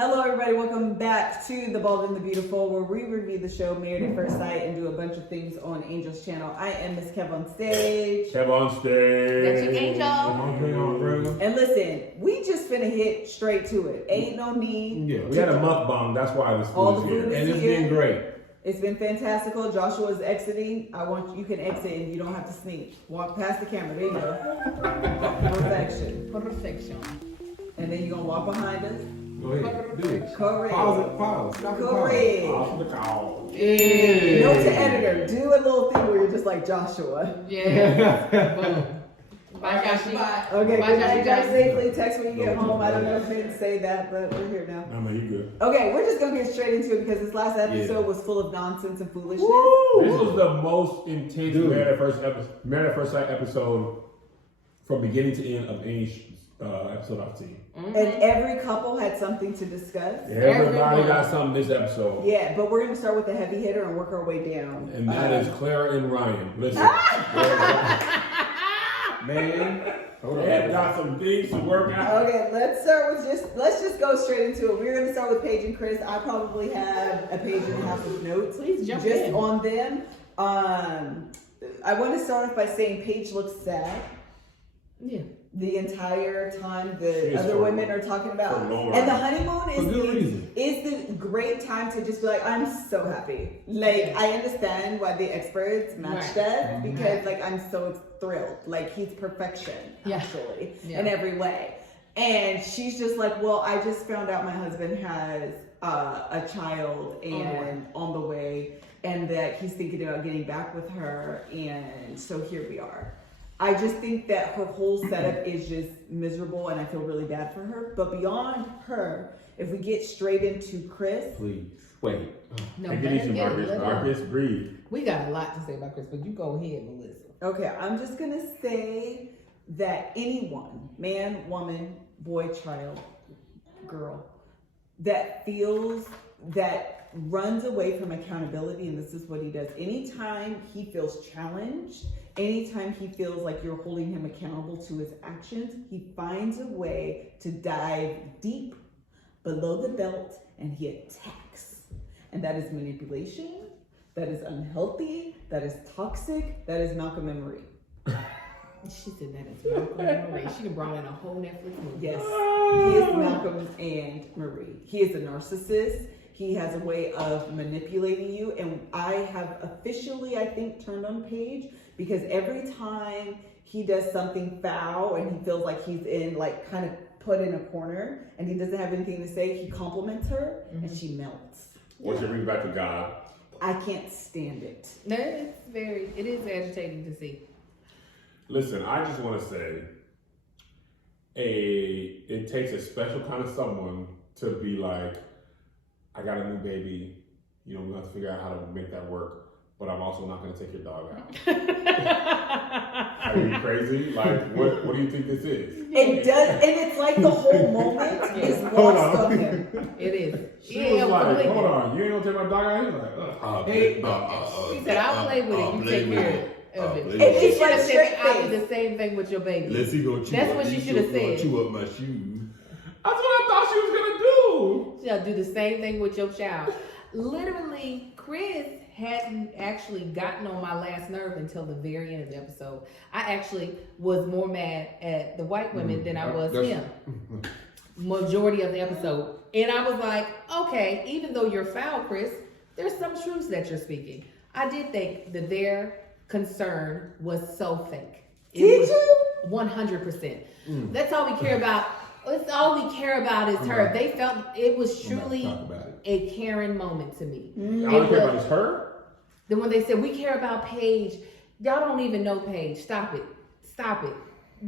Hello everybody, welcome back to The Bald and the Beautiful, where we review the show Married at First Sight and do a bunch of things on Angel's channel. I am MrsKevOnStage. KevOnStage. That's your Angel. And listen, we just finna hit straight to it. Ain't no need. Yeah, we had a mukbang, that's why this All food the is food here. is And it's here. been great. It's been fantastical. Joshua's exiting. You can exit and you don't have to sneak. Walk past the camera. There you go. Perfection. And then you're gonna walk behind us. Go ahead, do it. Correct. Pause. Stop the Correct. Pause the call. Yeah. Note to editor, do a little thing where you're just like Joshua. Yeah. Boom. Bye, Joshua. Okay, Bye, good night, Joshua. guys. Safely. Text when you get home. I don't know if they didn't say that, but we're here now. No, you good. Okay, we're just gonna get straight into it because this last episode was full of nonsense and foolishness. This was the most intense Married at First Sight episode from beginning to end of any episode I've seen. And every couple had something to discuss. Everybody got something this episode. Yeah, but we're gonna start with the heavy hitter and work our way down. And that is Clara and Ryan. Listen. Man, they have got some things to work out. Okay, let's just go straight into it. We're gonna start with Paige and Chris. I probably have a page and a half of notes Please jump just in. on them. I want to start off by saying Paige looks sad. Yeah. The entire time the She is other for- women are talking about, for long and the run. honeymoon is the great time to just be like, I'm so happy. Like, Yeah. I understand why the experts matched Right. us because like I'm so thrilled. Like, he's perfection Yeah. actually Yeah. in every way. And she's just like, well, I just found out my husband has a child and on the way, and that he's thinking about getting back with her, and so here we are. I just think that her whole setup is just miserable, and I feel really bad for her. But beyond her, if we get straight into Chris, Please, wait. No, Take it let easy, him get it. Marcus. Let him- Marcus, breathe. We got a lot to say about Chris, but you go ahead, Melissa. okay, I'm just gonna say that anyone, man, woman, boy, child, girl, that runs away from accountability, and this is what he does. Anytime he feels challenged, anytime he feels like you're holding him accountable to his actions, he finds a way to dive deep below the belt and he attacks. And that is manipulation, that is unhealthy, that is toxic, that is Malcolm and Marie. She said that is Malcolm and Marie. She done brought in a whole Netflix movie. Yes, he is Malcolm and Marie. He is a narcissist. He has a way of manipulating you, and I have officially, I think, turned on Paige because every time he does something foul and he feels like he's in, like, kind of put in a corner and he doesn't have anything to say, he compliments her and she melts. Or she brings back to God. I can't stand it. No, it is agitating to see. Listen, I just want to say, it takes a special kind of someone to be like, I got a new baby, you know, we have to figure out how to make that work, but I'm also not going to take your dog out. Are you crazy? Like, what do you think this is? It does, and it's like the whole moment is lost on him. It is. She was like, hold on, you ain't going to take my dog out? He's like, She said, I'll play with it, you take care of it. And She she's should have like, said, straight I'll do face. the same thing with your baby. Let's see, go chew That's up what she these should have shoes, gonna said. chew up my shoes. that's what I thought she was going to do. She'll do the same thing with your child. Literally, Chris hadn't actually gotten on my last nerve until the very end of the episode. I actually was more mad at the white women than I was him. Majority of the episode. And I was like, okay, even though you're foul, Chris, there's some truths that you're speaking. I did think that their concern was so fake. Did you? 100%. That's all we care about. That's all we care about is her. They felt it was truly Talk about it. a Karen moment to me. I don't care about it's her. Then when they said, we care about Paige, y'all don't even know Paige. Stop it.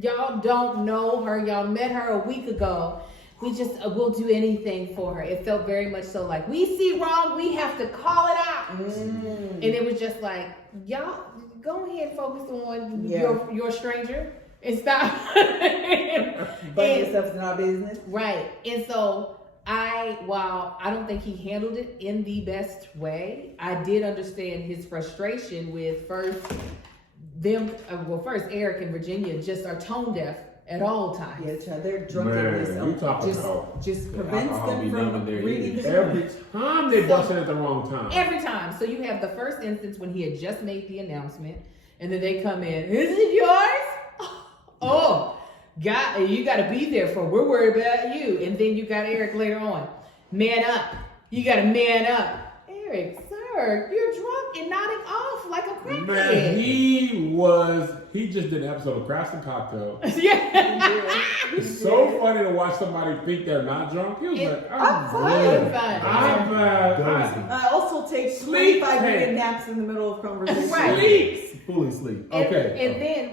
Y'all don't know her. Y'all met her a week ago. We just will do anything for her. It felt very much so like, we see wrong, we have to call it out. And it was just like, y'all go ahead and focus on your stranger and stop. But yourself's not business. Right. And so while I don't think he handled it in the best way, I did understand his frustration with first Eric and Virginia just are tone deaf at all times. Yeah, child, their Man, drunkenness you talking about just prevents alcohol be them numbing from their reading ears. the Every time they bust in at the wrong time. Every time. So you have the first instance when he had just made the announcement, and then they come in, is it yours? Oh, God, you got to be there for, we're worried about you. And then you got Eric later on, man up. You got to man up. Eric, sir, you're drunk and nodding off like a crackhead. Man, he just did an episode of Crafts and Cocktail. Yeah. It's so funny to watch somebody think they're not drunk. He was like, I'm fine. good. I'm fine. I also take Sleep 25-minute naps in the middle of conversation. Right. Sleep. Fully sleep. Okay. And then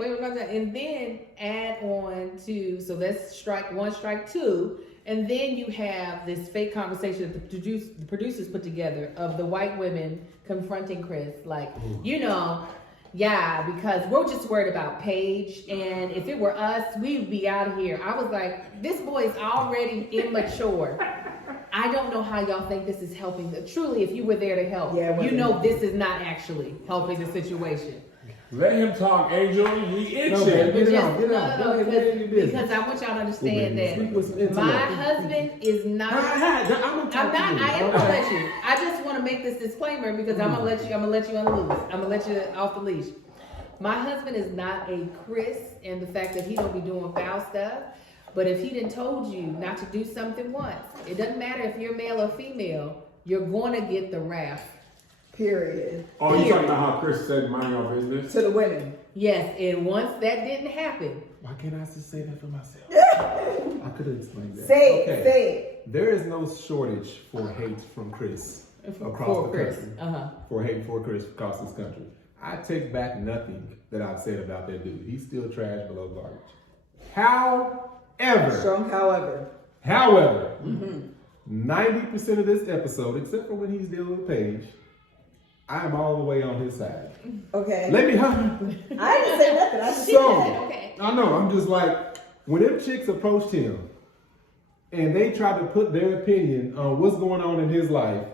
and then add on to, so that's strike one, strike two, and then you have this fake conversation that the producers put together of the white women confronting Chris, like, you know, yeah, because we're just worried about Paige, and if it were us, we'd be out of here. I was like, this boy is already immature. I don't know how y'all think this is helping. Truly, if you were there to help, you know this is not actually helping the situation. Let him talk, Angel. We itching. No, man, get it out. Because I want y'all to understand that my husband is not. I am gonna let you. I just want to make this disclaimer because I'm gonna let you on the loose. I'm gonna let you off the leash. My husband is not a Chris in the fact that he don't be doing foul stuff. But if he done told you not to do something once, it doesn't matter if you're male or female, you're gonna get the wrath. Period. Oh, you talking about how Chris said mind your business? To the women. Yes, and once that didn't happen. Why can't I just say that for myself? I could have explained that. Say it. There is no shortage for hate from Chris across the country. For hate for Chris across this country. I take back nothing that I've said about that dude. He's still trash below garbage. However, 90% of this episode, except for when he's dealing with Paige, I am all the way on his side. Okay. Let me I didn't say nothing. I just Okay. I know. I'm just like, when them chicks approached him and they tried to put their opinion on what's going on in his life,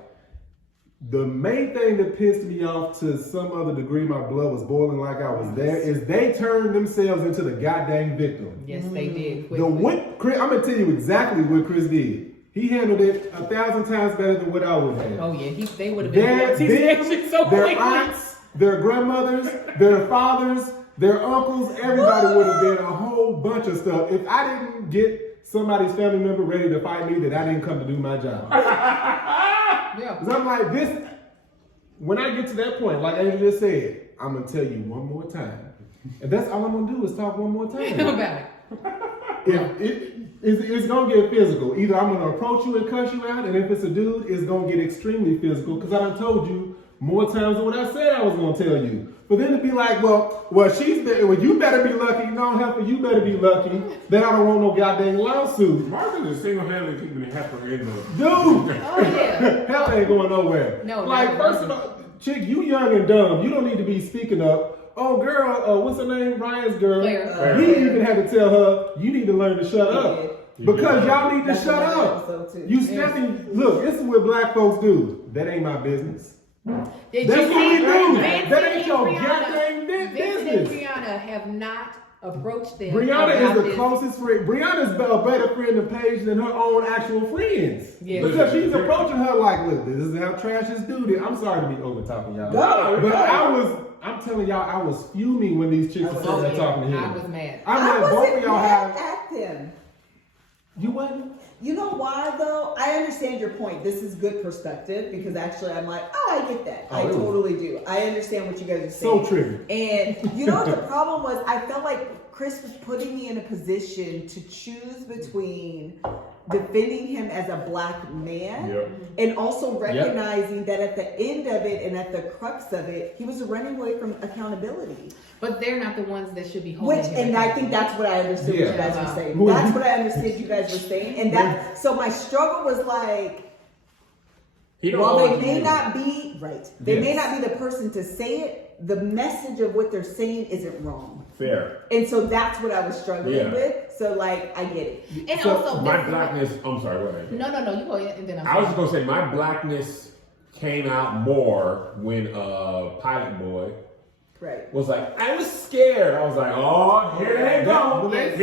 the main thing that pissed me off to some other degree, my blood was boiling like I was there, is they turned themselves into the goddamn victim. Yes, they did. I'm gonna tell you exactly what Chris did. He handled it 1,000 times better than what I would have. Oh yeah, they would have been their aunts, their grandmothers, their fathers, their uncles, everybody would have been a whole bunch of stuff if I didn't get somebody's family member ready to fight me that I didn't come to do my job. Yeah. Because I'm like, this, when I get to that point, like Angel just said, I'm going to tell you one more time. And that's all I'm going to do is talk one more time. About it. It's going to get physical. Either I'm going to approach you and cuss you out, and if it's a dude, it's going to get extremely physical because I done told you more times than what I said I was going to tell you. For them to be like, well, you better be lucky. No, helper, you better be lucky that I don't want no goddamn lawsuit. Martin is single-handedly keeping the heifer in the... Dude! Oh yeah. Hell ain't going nowhere. No, like, first of all, chick, you young and dumb. You don't need to be speaking up. Oh, girl, what's her name? Ryan's girl. Claire. He even had to tell her, you need to learn to shut up. Because y'all need to shut up. You stepping, look, this is what black folks do. That ain't my business. Did That's you what we see do. Vincent That ain't your and goddamn Vincent business. and Brianna have not approached them. Brianna is about the closest friend. Brianna's a better friend to Paige than her own actual friends. Yeah. Because she's approaching her like, look, this is how trash this dude is. I'm sorry to be over talking y'all. No, but I'm telling y'all, I was fuming when these chicks were sitting there talking to him. I was mad. I'm like, both of y'all have. at him. You wasn't? You know why though? I understand your point. This is good perspective because actually I'm like, oh, I get that. I totally do. I understand what you guys are saying. So triggered. And you know what the problem was? I felt like Chris was putting me in a position to choose between defending him as a black man and also recognizing that at the end of it and at the crux of it, he was running away from accountability. But they're not the ones that should be holding him. And I think that's what I understood what you guys were saying. That's what I understood you guys were saying. And that, so my struggle was like, while they may not be, they may not be the person to say it, the message of what they're saying isn't wrong. Fair. And so that's what I was struggling with. So like, I get it. And so also, my blackness, I'm sorry, go ahead. No, you go ahead and then I was just going to say, my blackness came out more when Pilot Boy was like, I was scared. I was like, oh, here they go. That's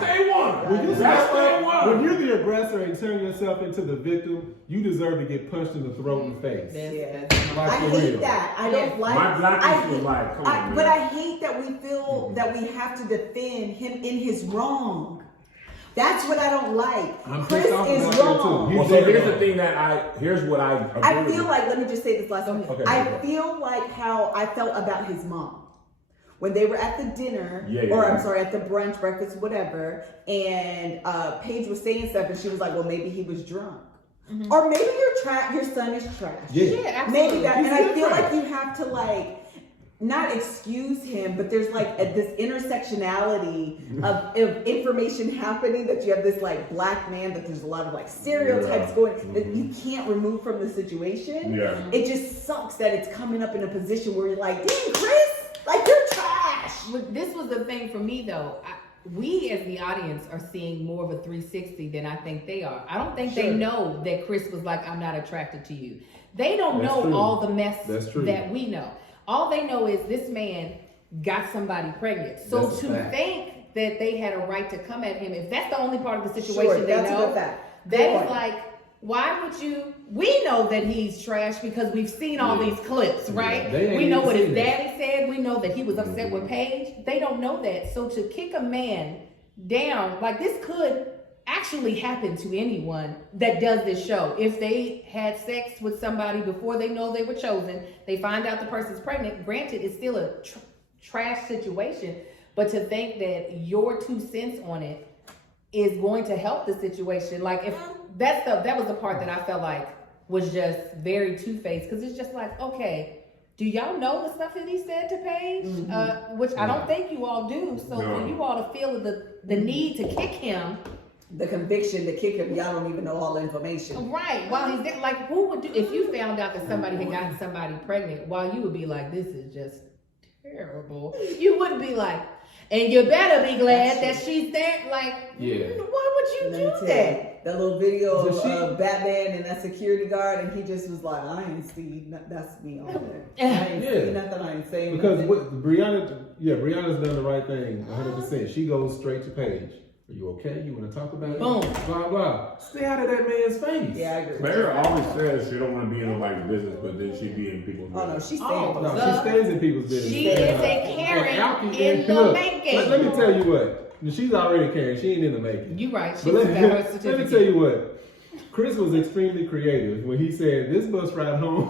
they want. When you're the aggressor and turn yourself into the victim, you deserve to get punched in the throat and face. I hate that. I don't like. My blackness was like, come on, but I hate that we feel that we have to defend him in his wrong. That's what I don't like. Chris is wrong. Well, so here's the thing here's what I feel like, let me just say this last one. Okay, I feel like how I felt about his mom. When they were at the dinner, at the brunch, breakfast, whatever, and Paige was saying stuff, and she was like, well, maybe he was drunk. Mm-hmm. Or maybe your son is trash. Yeah, maybe that. And I feel like you have to like, not excuse him, but there's like this intersectionality of information happening, that you have this like black man, that there's a lot of like stereotypes going that you can't remove from the situation. Yeah. It just sucks that it's coming up in a position where you're like, dang, Chris, like you're trash. But this was the thing for me though. We as the audience are seeing more of a 360 than I think they are. I don't think they know that Chris was like, I'm not attracted to you. They don't know all the mess that we know. All they know is this man got somebody pregnant. So to think that they had a right to come at him, if that's the only part of the situation they know, that is like, why would you? We know that he's trash because we've seen all these clips, right? We know what his daddy said. We know that he was upset with Paige. They don't know that. So to kick a man down, like this could actually happen to anyone that does this show. If they had sex with somebody before they know they were chosen, they find out the person's pregnant, granted it's still a trash situation, but to think that your 2 cents on it is going to help the situation, like if that was the part that I felt like was just very two-faced, because it's just like, okay, do y'all know the stuff that he said to Paige? Which I don't think you all do. So for you all to feel the need to kick him, the conviction to kick him, y'all don't even know all the information. Right. While he's there, like, who would do, if you found out that somebody had gotten somebody pregnant, while you would be like, this is just terrible, you wouldn't be like, and you better be glad that she's there. Like, why would you do that? That little video of Batman and that security guard, and he just was like, I ain't see, that's me all there. I ain't see nothing, I ain't saying because nothing. Brianna's done the right thing 100%. She goes straight to Paige. Are you okay? You want to talk about it? Boom. Blah, blah. Stay out of that man's face. Yeah, I agree. Claire always says she don't want to be in nobody's business, but then she be in people's business. Oh, no, she stays. No, she stays in people's business. She is a Karen in the making. Let me tell you what. She's already Karen. She ain't in the making. You right. She let me tell you what. Chris was extremely creative when he said, this bus ride home.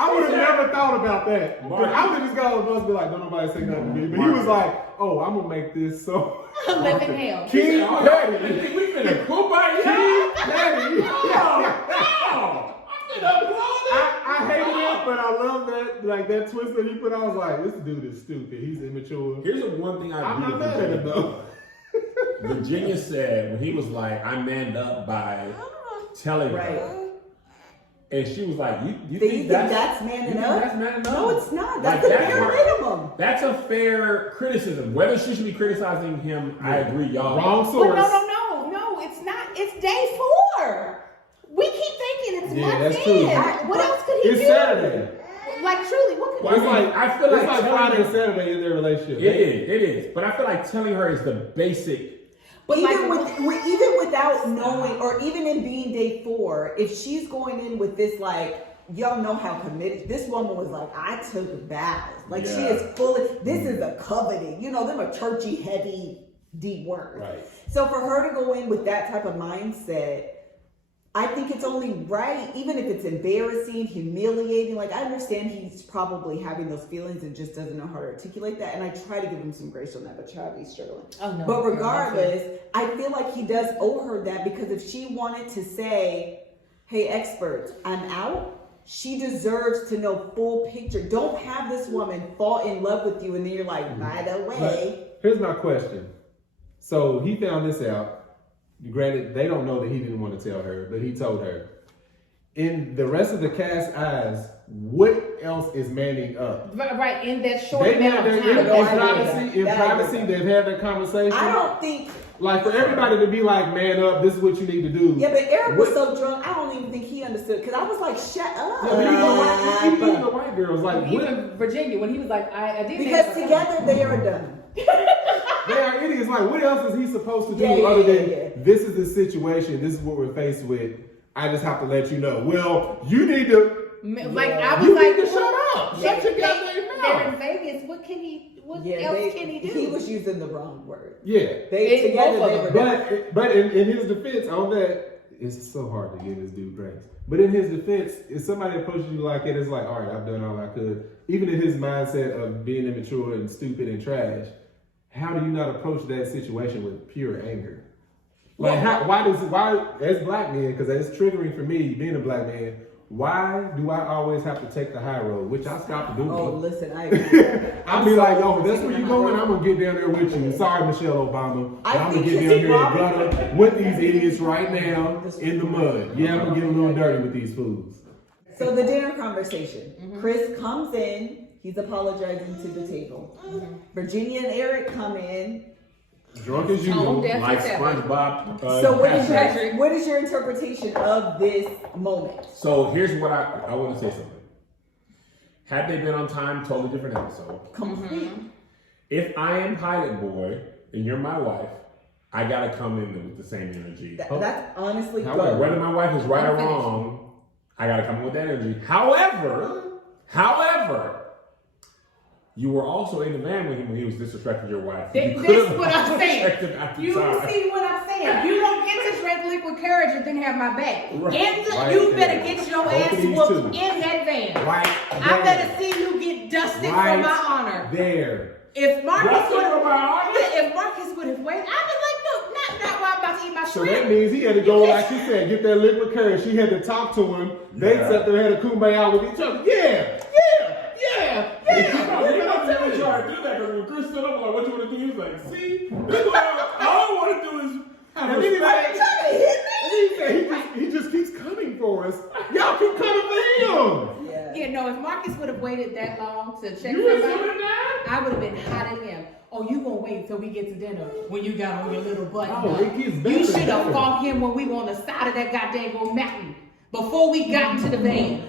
I would have never thought about that. I would just got on the bus and be like, don't nobody say nothing to me. But he was like, oh, I'm going to make this so. Live in hell. King Daddy. We finna poop out here. King Daddy. I hated it, but I love that, like that twist that he put. I was like, this dude is stupid. He's immature. Here's the one thing I'm not mad at him though. Virginia said when he was like, I manned up by telling her. And she was like, you think that's manning up? That's manning up? No, it's not. That's the bare minimum. That's a fair criticism. Whether she should be criticizing him, I agree, y'all. Wrong source. But no, it's not. It's day 4. We keep thinking it's months that's in. true. What else could he do? It's Saturday. Like truly, what could he do? I feel like Friday and Saturday in their relationship. It is. But I feel like telling her is the basic. But even without knowing, or even in being day 4, if she's going in with this, like, y'all know how committed, this woman was like, I took vows. Like, she is fully, this is a covenant. You know, them a churchy, heavy, deep word. Right. So for her to go in with that type of mindset, I think it's only right, even if it's embarrassing, humiliating. Like, I understand he's probably having those feelings and just doesn't know how to articulate that. And I try to give him some grace on that, but Chavi's struggling. Oh, no. But regardless, I feel like he does owe her that, because if she wanted to say, hey, experts, I'm out, she deserves to know full picture. Don't have this woman fall in love with you and then you're like, by the way. But here's my question. So he found this out. Granted, they don't know that he didn't want to tell her, but he told her. In the rest of the cast's eyes, what else is manning up? Right, in that short They've amount had of time. in privacy, they've had that conversation. I don't think Like for everybody to be like, man up, this is what you need to do. Yeah, but Eric was so drunk, I don't even think he understood. Because I was like, shut up. Yeah, but even the white girls, like, even Virginia, when he was like, I did. Because together they are done. they are idiots. Like, what else is he supposed to do other than this is the situation, this is what we're faced with. I just have to let you know. Well, you need to. Like I was you like, need to shut up. Shut your goddamn mouth. They're in Vegas. What else can he do? He was using the wrong word. Yeah. They were But in his defense, on that, it's so hard to give this dude praise. But in his defense, if somebody approaches you like it, it's like, all right, I've done all I could. Even in his mindset of being immature and stupid and trash, how do you not approach that situation with pure anger? Like, why as black men, because it's triggering for me being a black man. Why do I always have to take the high road? Which I stopped doing. Oh, listen, I'll be like, yo, that's where you going? I'm gonna get down there with you. Sorry, Michelle Obama. I'm gonna get down here and gutter with these idiots right now in the mud. Yeah, I'm gonna get a little dirty with these fools. So the dinner conversation. Chris comes in. He's apologizing to the table. Virginia and Eric come in. Drunk as usual. Like SpongeBob. So what is your interpretation of this moment? So here's what I want to say something. Had they been on time, totally different episode. Complete. If I am Pilot Boy and you're my wife, I gotta come in with the same energy. That's honestly good. Whether my wife is right or wrong, I gotta come in with that energy. However, you were also in the van with him when he was disrespecting your wife. That's what I'm saying. You see what I'm saying? You don't get to drink liquid courage and then have my back. Right. You better get your ass whooped in that van. Right. I better see you get dusted for my honor. There. If Marcus would have waited, I'd be like, no, not while I'm about to eat my shrimp. So that means he had to go, like you said, get that liquid courage. She had to talk to him. They sat there and had a kumbaya with each other. Yeah. I'm trying to do that because when Chris stood up, I'm like, what you want to do? He was like, see, this is what all I want to do is have respect. He just keeps coming for us. Y'all keep coming for him. Yeah, no, if Marcus would have waited that long to check somebody, I would have been hot at him. Oh, you gonna wait till we get to dinner when you got on your little button. You should have fought him when we were on the side of that goddamn mountain before we got into the van.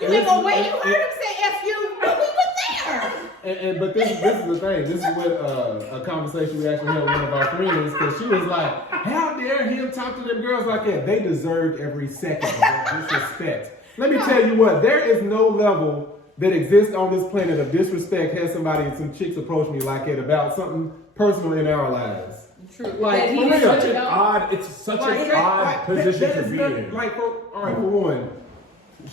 You ain't gonna wait. You heard him say F you, but we were there. But this is the thing. This is what a conversation we actually had with one of our friends, because she was like, how dare him talk to them girls like that? They deserved every second of that disrespect. Let me tell you what, there is no level that exists on this planet of disrespect has somebody and some chicks approach me like it about something personal in our lives. True. Like, It's such an odd position to be in. Like, for one,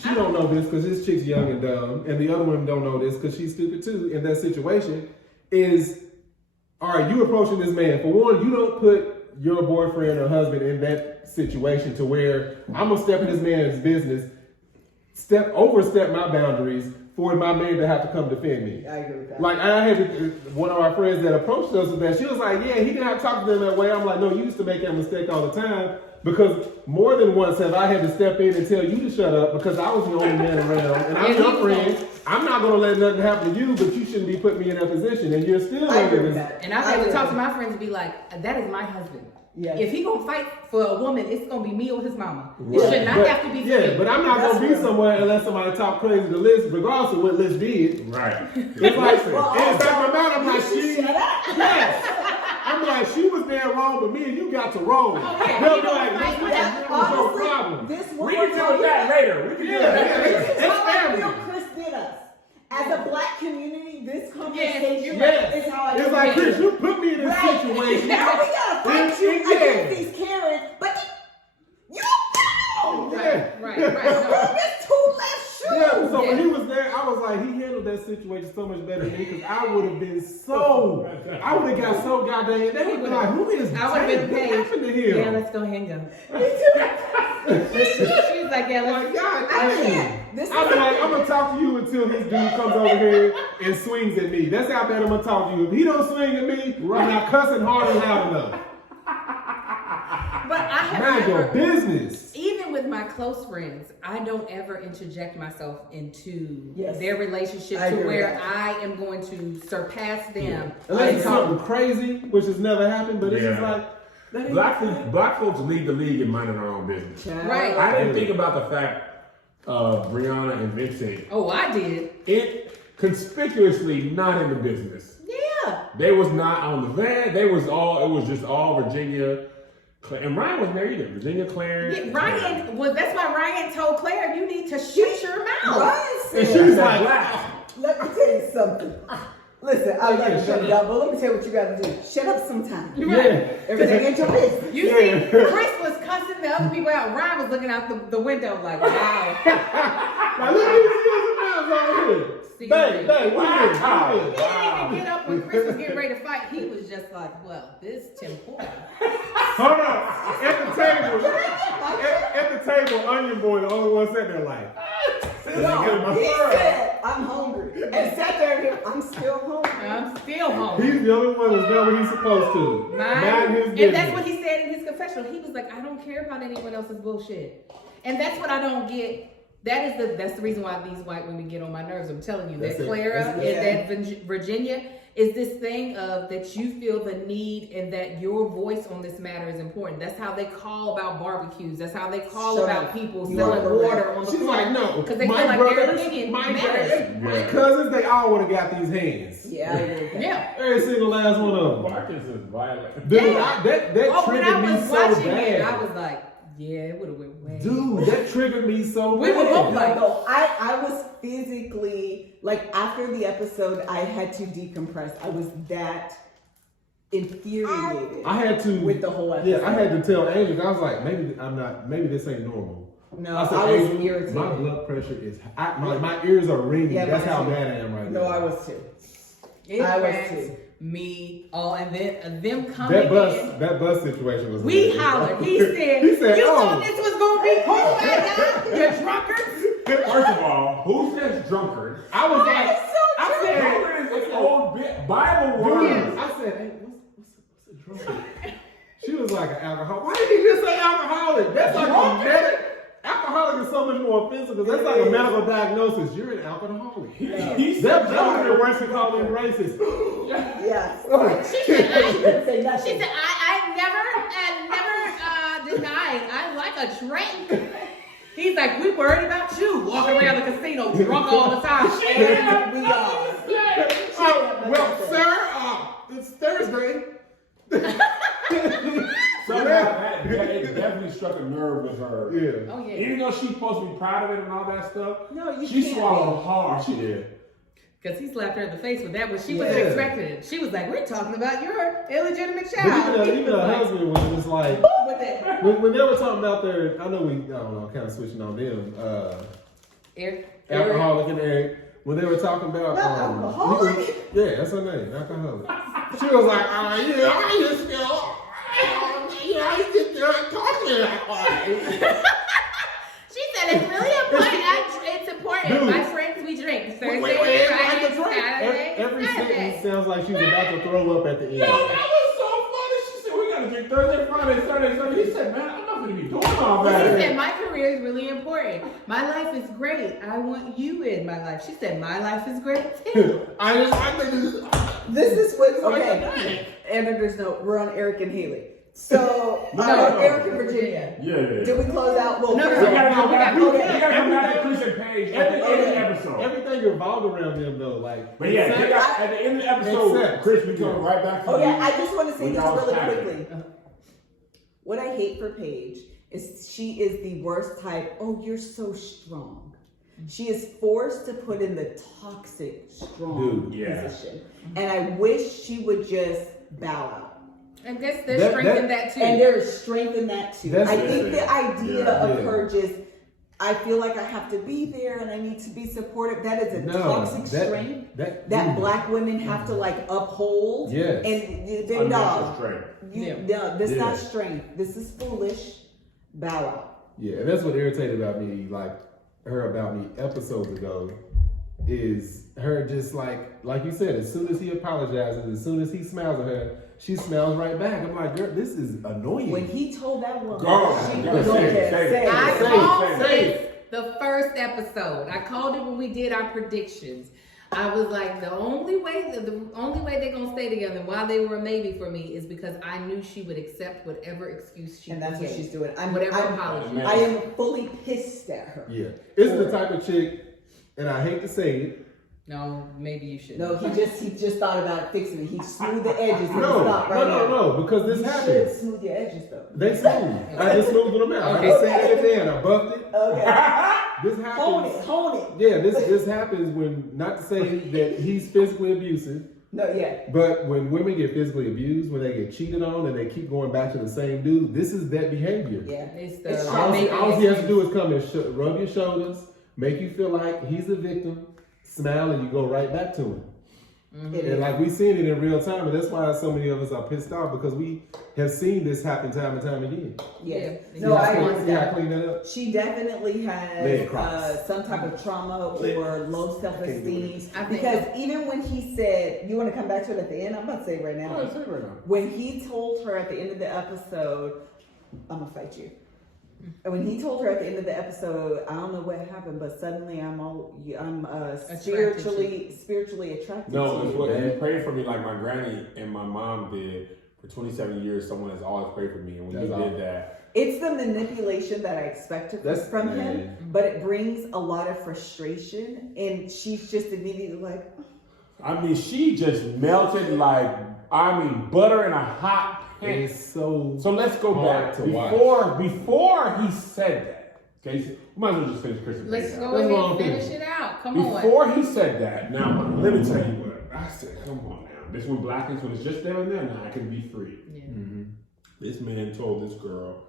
she don't know this because this chick's young and dumb, and the other one don't know this because she's stupid too. In that situation, is all right. You approaching this man. For one, you don't put your boyfriend or husband in that situation to where I'm gonna step in this man's business, overstep my boundaries for my man to have to come defend me. I agree with that. Like I had one of our friends that approached us with that. She was like, "Yeah, he didn't have to talk to them that way." I'm like, "No, you used to make that mistake all the time." Because more than once have I had to step in and tell you to shut up because I was the only man around and I'm your friend. I'm not going to let nothing happen to you, but you shouldn't be putting me in that position. And you're still under this. And I've had to talk to my friends and be like, that is my husband. Yes. If he gonna fight for a woman, it's gonna be me or his mama. It should not have to be me. But I'm not gonna be somewhere unless somebody talk crazy to Liz, regardless of what Liz did. Right. It's like, in fact, my mouth, I'm like, yes. I'm like, she was there wrong, but me and you got to roll. They'll be like, no problem. We can deal with that later. It's family. Chris did us. As a black community, this conversation is how I It's like, Chris, you put me in this situation. Now we gotta fight you against these Karens, but you know. Right. There's two left shoes. Yeah, so when he was there, I was like, he handled that situation so much better than me because I would have been I would have got so goddamn, they would have been like, who is I would have been What happened to him? Yeah, let's go ahead and go. She's like, yeah, let's go. I'm gonna talk to you until this dude comes over here and swings at me. That's how bad I'm gonna talk to you. If he don't swing at me, I'm not cussing hard and loud enough. But I have mind your business. Even with my my close friends, I don't ever interject myself into Yes. their relationship I to agree with where that. I am going to surpass them. Unless it's something crazy, which has never happened, but it's just Yeah. like that ain't Black folks lead the league in minding their own business. Right. I didn't think about the fact of Brianna and Vincent. Oh, I did. It conspicuously not in the business. Yeah. They was not on the van. It was just all Virginia. And Ryan was married either. Virginia, Clarence. Yeah, Ryan was. That's why Ryan told Claire, "You need to shut your mouth." Ryan And said, she was like, black. let me tell you something. Listen, I love you, shut up, but let me tell you what you gotta do. Shut up sometime. Everything ain't your business. You see, Chris was cussing the other people out. Ryan was looking out the window like, "Wow." Now look at these mouths out here. Bang, bang, Wow. He didn't even get up when Chris was getting ready to fight. He was just like, "Well, this Tim Porter." Hold on. At the table, Onion Boy, the only one sitting there like. No, he said, I'm hungry. And sat there and I'm still hungry. I'm still home. He's the only one that's done what he's supposed to. Mind his business. And that's what he said in his confessional. He was like, "I don't care about anyone else's bullshit." And that's what I don't get. That's the reason why these white women get on my nerves. I'm telling you, That's that it. Clara That's and that Virginia is this thing of that you feel the need and that your voice on this matter is important. That's how they call about barbecues. That's how they call Shut about up. people You selling are water correct. on the She's corner. like, no, because they my feel like their brothers, opinion my matters. cousins, they all would have got these hands. Yeah, I agree with that. Yeah. Every single last one of them. Marcus is violent. Dude, Yeah. that Oh, when triggered I me was so watching bad. it, I was like, yeah, it would have went way. Dude, that triggered me so We bad. were both like, No, I was physically, like after the episode, I had to decompress. I was that infuriated I had to with the whole episode. Yeah, I had to tell Angel. I was like, maybe this ain't normal. No, I said, I was Angel, irritated. my blood pressure is high. My ears are ringing. Yeah, That's mine how too. bad I am right No, now. I was too. it I was cracks too. me all, and then them coming in. That bus situation was. We hilarious. hollered. He said, "You oh. thought this was gonna be cool right now, you drunkards." First of all, who says drunkard? I was like, I said, Drunkard is an old Bible word. I said, hey, what's a drunkard? She was like an alcoholic. Why did he just say alcoholic? That's like a medic. Alcoholic is so much more offensive because that's like a medical diagnosis. You're an alcoholic. He That said would have been worse than calling him racist. Yes. She said, I didn't say nothing. She said, I never denied. I like a drink. He's like, we worried about you walking around the casino drunk all the time. And we are. Well, sir, it's Thursday. Somehow that it definitely struck a nerve with her. Yeah. Oh yeah. Even though she's supposed to be proud of it and all that stuff, No, you she can't swallowed be. hard. She did. Because he slapped her in the face with that, but she wasn't Yeah. expecting it. She was like, we're talking about your illegitimate But child. even her husband was just like, With that. when they were talking about their, I don't know, kind of switching on them, Alcoholic and Eric, when they were talking about, Not alcoholic? Yeah, that's her name, Alcoholic. She was like, I used to talking like She said it's really important. It's important. Dude. My friends, we drink. Thursday, Wait, Friday, every Saturday, sentence Sunday. sounds like she's about to throw up at the end. Yo, that was so funny. She said, we gotta drink Thursday, Friday, Saturday, Sunday. He said, man, I'm not gonna be doing all She that. said, my career is really important. My life is great. I want you in my life. She said, my life is great too. I think this is. This is what, okay. Editor's note, we're on Eric and Haley. So, No. Eric and Virginia. Yeah. Did we close out? Well, No, We no, gotta go back. We Okay. gotta come back to Chris and Paige at the end of the episode. Everything revolved around them though, like. But yeah, they got, at the end of the episode, Makes sense. Chris, we coming right back to Okay, you. I just want to say When this y'all was really tagging. quickly. What I hate for Paige is she is the worst type. Oh, you're so strong. She is forced to put in the toxic strong Dude, yeah. position. And I wish she would just bow out. And there's That- strength in that too. And there is strength in that too. That's I it. think the idea Yeah. of her just, I feel like I have to be there and I need to be supportive. That is a toxic strength that black women have to like uphold. Yes. And Unnatural no, strength. no, this is Yeah. not strength. This is foolish. Bow out. Yeah, and that's what irritated about me, about me episodes ago, is her just like you said, as soon as he apologizes, as soon as he smiles at her, she smells right back. I'm like, girl, this is annoying. When he told that woman, Girl, she you was gotta on say it, there. say it. I Say it, called say it. this the first episode. I called it when we did our predictions. I was like, the only way they're gonna stay together, and why they were a maybe for me, is because I knew she would accept whatever excuse she And that's what gave. she's doing. Whatever apology. I am fully pissed at her. Yeah, it's the type of chick, and I hate to say it. No, maybe you should. No, he just thought about fixing it. He smoothed the edges. And stopped right now. No, because this You should happens. smooth your edges though. They smooth. I just smoothed them out. Okay. I just sanded it there and I buffed it. Okay. This Hone happens. it. Hone it. Yeah, this happens when, not to say that he's physically abusive, No, yeah. but when women get physically abused, when they get cheated on and they keep going back to the same dude, this is that behavior. Yeah. It's It's the All he has to do is come and rub your shoulders, make you feel like he's a victim, smile, and you go right back to him. It And is. like we've seen it in real time, and that's why so many of us are pissed off, because we have seen this happen time and time again. Yes. Yeah. No, I agree with See how I that. clean that up? She definitely Lay has across. some type of trauma or low self-esteem. I think- Because even when he said, you want to come back to it at the end? I'm about to say it right now. Say it right now. When he told her at the end of the episode, I'm gonna fight you. And when he told her at the end of the episode, I don't know what happened, but suddenly I'm spiritually attracted No, to it's you. what you prayed for me like my granny and my mom did for 27 years. Someone has always prayed for me, and when That's you all. did that, It's the manipulation that I expected That's- from yeah. him, but it brings a lot of frustration, and she's just immediately like, I mean, she just melted like butter in a hot pan. It's so let's go hard back to watch. before he said that. Okay, so we might as well just finish Chris's Let's page go out. That's ahead what I'm and finish thinking. it out. Come on. Before he said that, now let me tell you what I said. Come on now, this when blackness, when it's just them and them, now I can be free. Yeah. This man told this girl,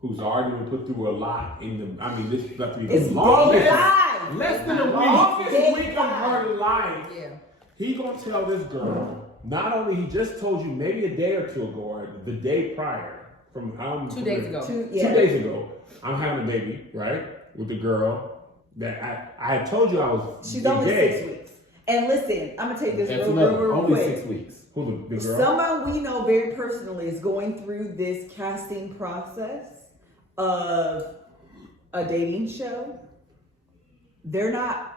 who's already been put through a lot in the. I mean, this is about to be it's the longest, live. less than a week, Longest week of her life. Yeah. He gonna tell this girl. Not only he just told you maybe a day or two ago, or the day prior, from how 2 days ago. 2 2 days ago, I'm having a baby, right, with the girl that I had told you I was. She's only gay. 6 weeks. And listen, I'm gonna take this That's real another. real Only quick. 6 weeks. Who the girl? Someone we know very personally is going through this casting process of a dating show. They're not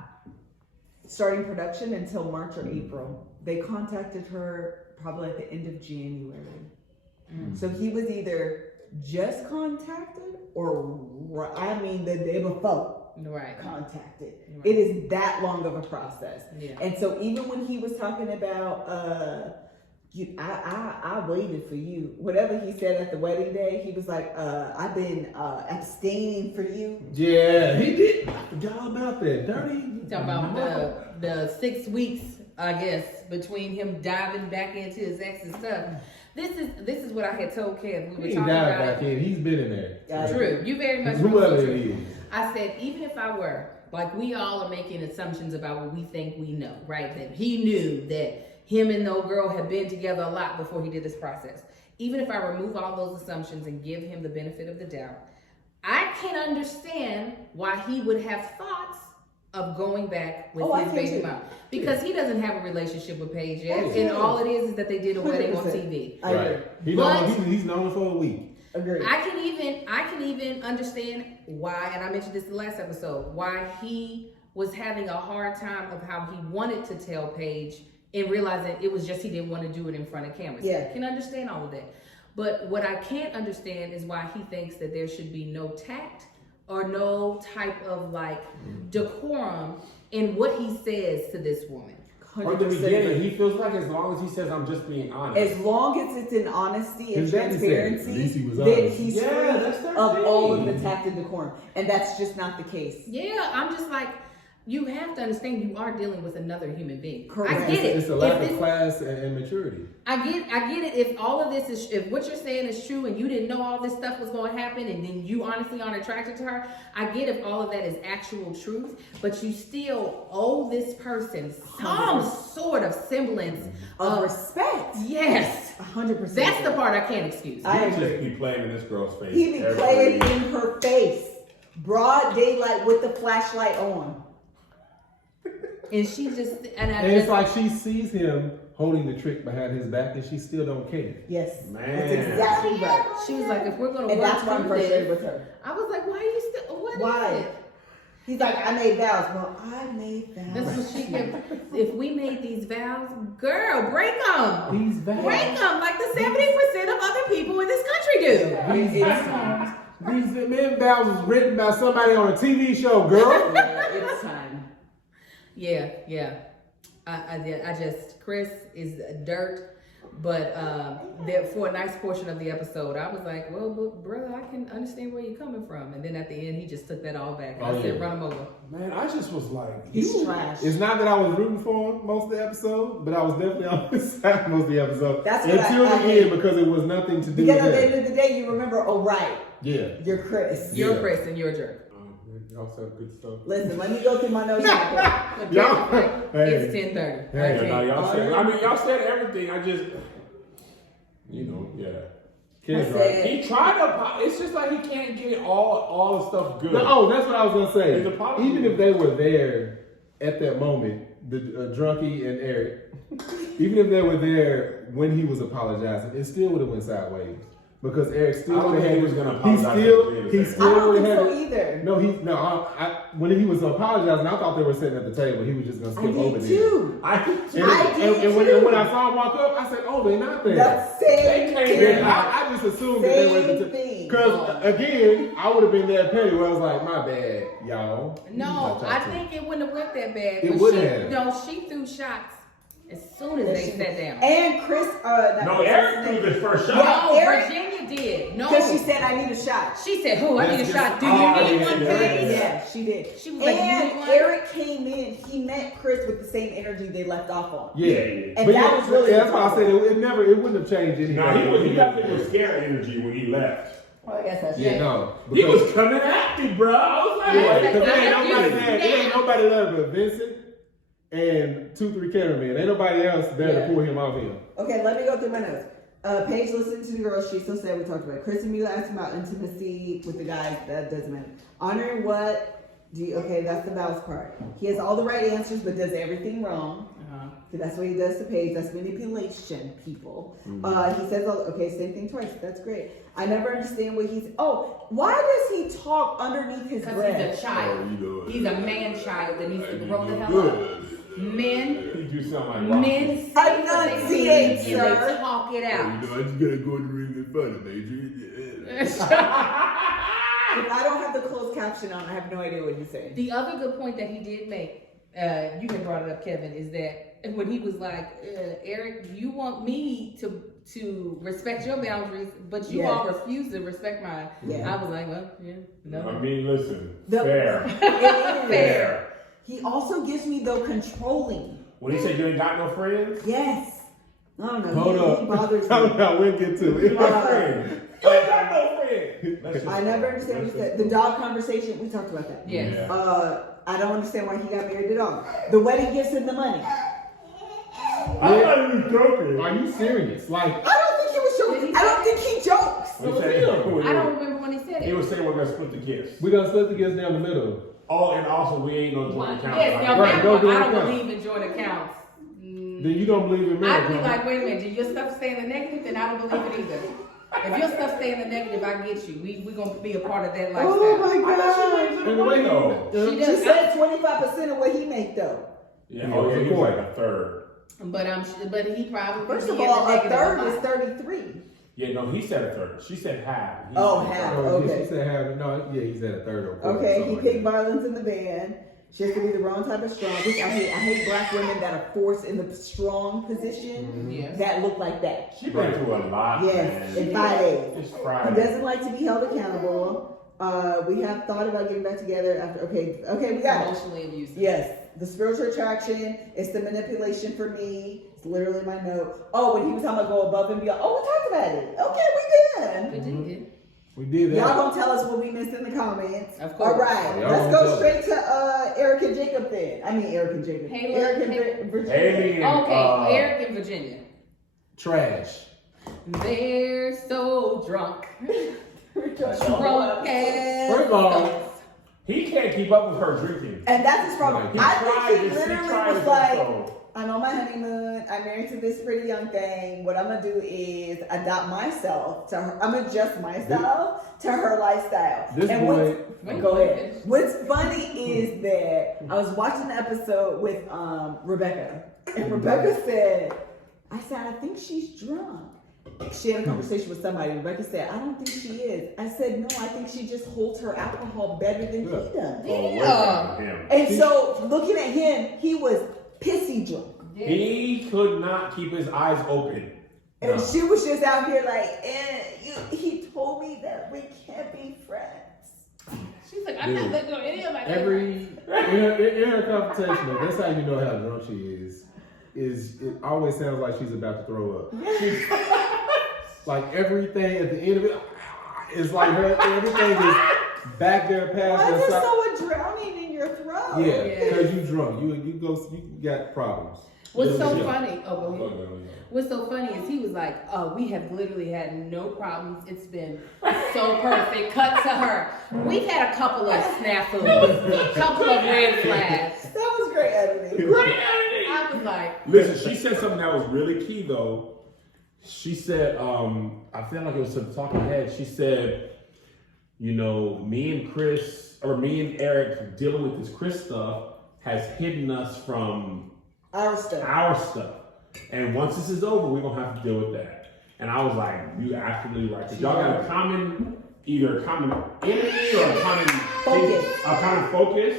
starting production until March or April. They contacted her probably at the end of January. So he was either just contacted or, the day before Right. contacted. Right. It is that long of a process. Yeah. And so even when he was talking about, I waited for you, whatever he said at the wedding day, he was like, I've been abstaining for you. Yeah, he did. I forgot about that. Dirty. Talking about the 6 weeks, I guess, between him diving back into his ex's stuff. This is what I had told Kev. We were He talking died about. back in. He's been in there. Yeah. True. You very much Whoever so it true. is. I said, even if I were, like, we all are making assumptions about what we think we know, right? That he knew that him and no girl had been together a lot before he did this process. Even if I remove all those assumptions and give him the benefit of the doubt, I can understand why he would have thoughts of going back with I his can baby too. mom. Because he doesn't have a relationship with Paige yet. I And do. all it is that they did a wedding on 100%. TV. I agree. He But- known, he's known for a week. Agree. I can even understand why, and I mentioned this in the last episode, why he was having a hard time of how he wanted to tell Paige and realizing it was just he didn't want to do it in front of cameras. Yeah. I can understand all of that. But what I can't understand is why he thinks that there should be no tact or no type of like decorum in what he says to this woman. Or the 100% beginning, agree. he feels like as long as he says I'm just being honest. As long as it's in honesty and His daddy said, transparency, at least he was then honest. he's Yeah, free that's their of all of thing. the tact and decorum. And that's just not the case. Yeah, I'm just like, you have to understand you are dealing with another human being. Correct. I get it. It's a lack If of this- class and maturity. I get it. If all of this is, if what you're saying is true and you didn't know all this stuff was going to happen and then you honestly aren't attracted to her, I get if all of that is actual truth, but you still owe this person some sort of semblance Of of, respect. yes. 100%. That's the part I can't excuse. I He agree. just be playing in this girl's face. He be every playing week. in her face. Broad daylight with the flashlight on. And she just, and I And it's just, like she sees him holding the trick behind his back, and she still don't care. Yes. Man. That's exactly right. She was like, if we're gonna And work that's why I'm through frustrated this, with her. I was like, why are you still? What Why? is it? He's like, I made vows. Well, I made vows. That's what she kept. If we made these vows, girl, break them. These vows. Break them like the 70% of other people in this country do. These vows. These men vows was written by somebody on a TV show, girl. Yeah, it's time. Yeah. I just Chris is dirt, but there for a nice portion of the episode, I was like, well, but brother, I can understand where you're coming from, and then at the end, he just took that all back. I said, run him over. Man, I just was like, He's trash. It's not that I was rooting for him most of the episode, but I was definitely on his side most of the episode. That's what until I the hate. end because it was nothing to do Because with at the that. end of the day, you remember, oh, right, Yeah. you're Chris. Yeah. You're Chris, and you're a jerk. y'all said good stuff. Listen, let me go through my notes. real quick. But Y'all- it's 10:30. Hey. Yeah, no, y'all said. Honor. I mean, y'all said everything. I just, yeah. Kid's I right. said- He tried to. It's just like he can't get all the stuff good. No, oh, that's what I was gonna say. He's a problem. Even if they were there at that moment, the drunkie and Eric, even if they were there when he was apologizing, it still would have went sideways because Eric I still don't would have think had. he was gonna He apologize still, to he Jada. I still don't would think have so had. either. No, when he was apologizing, I thought they were sitting at the table. He was just gonna I skip over did there. too. I And, I did and when too. I saw him walk up, I said, "Oh, they're not there." That's They same came thing. in. I just assumed that they were Same at the thing. Because again, I would have been that petty where I was like, "My bad, y'all." No, I think it wouldn't have went that bad. It but would she, have. No, she threw shots as soon as they sat down. And Chris, No, Eric threw the first shot. Yeah. No, Eric- Virginia did. No, because she said, I need a shot. She said, "Who? I need a That's shot. just- Do you Oh, need yeah, one, yeah, please?" Yeah, she did. She was like, "You and need one?" Eric came in, he met Chris with the same energy they left off on. Yeah, And but that was really that's the why I said problem. it wouldn't have changed anything. No, he definitely was scared energy when he left. Well, I guess that's Yeah, no, He was coming at me, bro. I was like, Yeah, wait, because there ain't I nobody like there. you. There ain't nobody there but Vincent and 2-3 cameramen. Ain't nobody else there Yeah. to pull him off him. Okay, let me go through my notes. Paige listened to the girls. She's so sad we talked about it. Chris and Mila asked about intimacy with the guys. That doesn't matter. Honoring what? Okay, that's the vows part. He has all the right answers, but does everything wrong. That's what he does to Paige. That's manipulation, people. He says, okay, same thing twice. That's great. I never understand what he's. Oh, why does he talk underneath his Because breath? he's a child. Oh, He's a man child that needs to grow the hell up. Men You sound like Rocky. say what they Enunciate, mean and sir. they talk it out. I just gotta go in the ring and fight him, Major. If I don't have the closed caption on, I have no idea what he's saying. The other good point that he did make, you had brought it up, Kevin, is that when he was like, Eric, you want me to respect your boundaries, but you Yeah. all refuse to respect mine. Yeah. I was like, well, yeah, no. I mean, listen, The- fair. It is. Fair. He also gives me though controlling. When he said you ain't got no friends, Yes. I don't know. Hold he up. bothers Hold me. on, we'll get to you it. my friend. You ain't got no friend. Let's just- I never understand what he said. The dog conversation, we talked about that. Yes. Yeah. I don't understand why he got married to dog. The wedding gifts and the money. I'm not even joking. Are you serious? Like, I don't think he was joking. I don't think he jokes. He said- I don't remember when he said He it. was saying we're gonna split the gifts. we're gonna split the gifts down the middle. Oh, and also we ain't no joint account. Yes, now, Right, go do I an don't account. believe in joint accounts. Then you don't believe in marriage. I'd be huh? like, wait a minute, did your stuff stay in the negative? Then I don't believe it either. If your stuff stay in the negative, I get you. We're going to be a part of that lifestyle. Oh my I thought she god. raised the And the money way though. She She does. said 25% of what he make though. Yeah, oh yeah, he was like a third. But he probably First be of in all, the a negative third lot. is 33. Yeah, no, he said a third. She said half. He Oh, said a half. third. Oh, yeah, Okay. she said half. No, yeah, he said a third or a quarter. Okay, he something picked like that. violence in the band. She has to be the wrong type of strong. Which I hate black women that are forced in the strong position Yes. that look like that. She been through a lot, Yes, man. in 5 days. It's He Friday. doesn't like to be held accountable. We have thought about getting back together after. Okay, we got it. Emotionally abusive. Yes, the spiritual attraction. It's the manipulation for me. It's literally my note. Oh, when he was talking about go above and beyond. Oh, we talked about it. Okay, we did. We did. We did that. Y'all gonna tell us what we missed in the comments. Of course. All right, Y'all let's gonna go tell straight to Eric and Jacob then. I mean Eric and Jacob. Haley- Eric and Virginia. Haley and, Okay, Eric and Virginia. Trash. They're so drunk. Drunk as First of all, He can't keep up with her drinking. And that's his problem. He I tried think he this, he literally tried was this like, episode. I'm on my honeymoon. I'm married to this pretty young thing. What I'm gonna do is adopt myself to her. I'm gonna adjust myself to her lifestyle. This and boy. go ahead. What's funny is that I was watching the episode with Rebecca, and Rebecca said, I think she's drunk. She had a conversation with somebody. Rebecca said, I don't think she is. I said, no, I think she just holds her alcohol better than he does. Yeah. And so looking at him, he was pissy drunk. He could not keep his eyes open. And she was just out here like, he told me that we can't be friends. She's like, I'm not letting go any of my In her confrontation, that's how you know how drunk she is it always sounds like she's about to throw up. Like everything at the end of it is like everything is back there past Why her is there side. so much drowning in your throat? Yeah, because you drunk. You got problems. What's so Yeah. funny? Oh, go ahead. What's so funny is he was like, we have literally had no problems. It's been so perfect. Cut to her. We've had a couple of snafus, a couple of red flags. That was great editing. I was like, Listen, she said something that was really key though. She said, I feel like it was some talking head. She said, you know, me and Eric dealing with this Chris stuff has hidden us from Our stuff. And once this is over, we're gonna have to deal with that. And I was like, you absolutely right. Because y'all got either a common enemy or a common focus.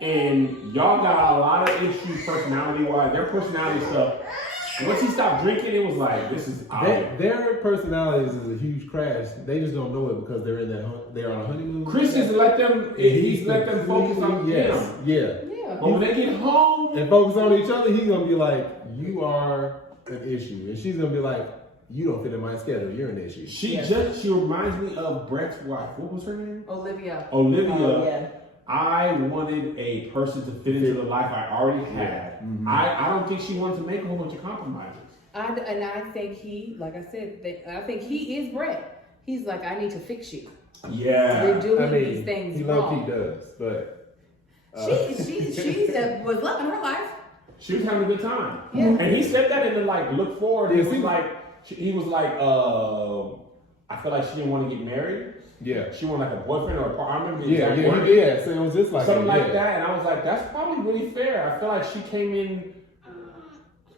And y'all got a lot of issues personality-wise. Their personality stuff. Once he stopped drinking, it was like, this is out. Their personalities is a huge crash. They just don't know it because they're on a honeymoon. Chris just let them. He's let them focus on him. Yeah. But when they get home and focus on each other, he's gonna be like, "You are an issue," and she's gonna be like, "You don't fit in my schedule. You're an issue." She reminds me of Brett's wife. What was her name? Olivia. Oh, yeah. I wanted a person to fit into the life I already had. Mm-hmm. I don't think she wanted to make a whole bunch of compromises. I think he, like I said, I think he is Brett. He's like, I need to fix you. Yeah. You're doing these things he wrong. He does, but she was loving her life. She was having a good time. Yeah. And he said that in the look forward. Yeah, He was like, I feel like she didn't want to get married. Yeah. She wanted like a boyfriend or a partner. I remember the Yeah. exact word. Yeah. So it was just like something like that. And I was like, that's probably really fair. I feel like she came in.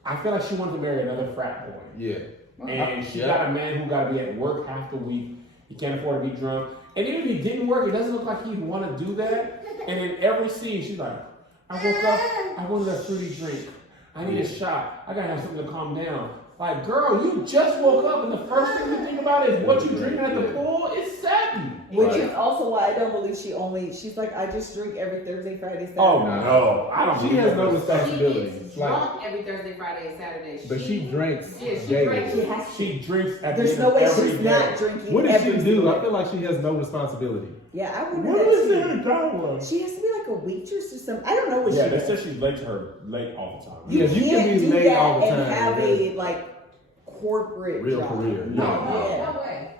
I feel like she wanted to marry another frat boy. Yeah. And she got a man who got to be at work half the week. He can't afford to be drunk. And even if he didn't work, it doesn't look like he'd want to do that. And in every scene, she's like, I woke up, I wanted a fruity drink. I need a shot. I gotta have something to calm down. Like, girl, you just woke up and the first thing you think about is what you drinking at the pool? It's 7. Which is also why I don't believe she's like, I just drink every Thursday, Friday, Saturday. Oh, no. I don't She has no responsibility. She's drunk every Thursday, Friday, and Saturday. But she drinks. Yeah, she daily. drinks. She drinks at There's the no end way of every she's day. not drinking. What does she every do? single I feel like she has no responsibility. Yeah, I would know What that is too. there in Conway? She has to be like a waitress or something. I don't know what Yeah, she they does. said she's late all the time. You Yes, you can't can be do late that all the and time, have yeah. a like corporate Real job. career. No, Yeah. no way.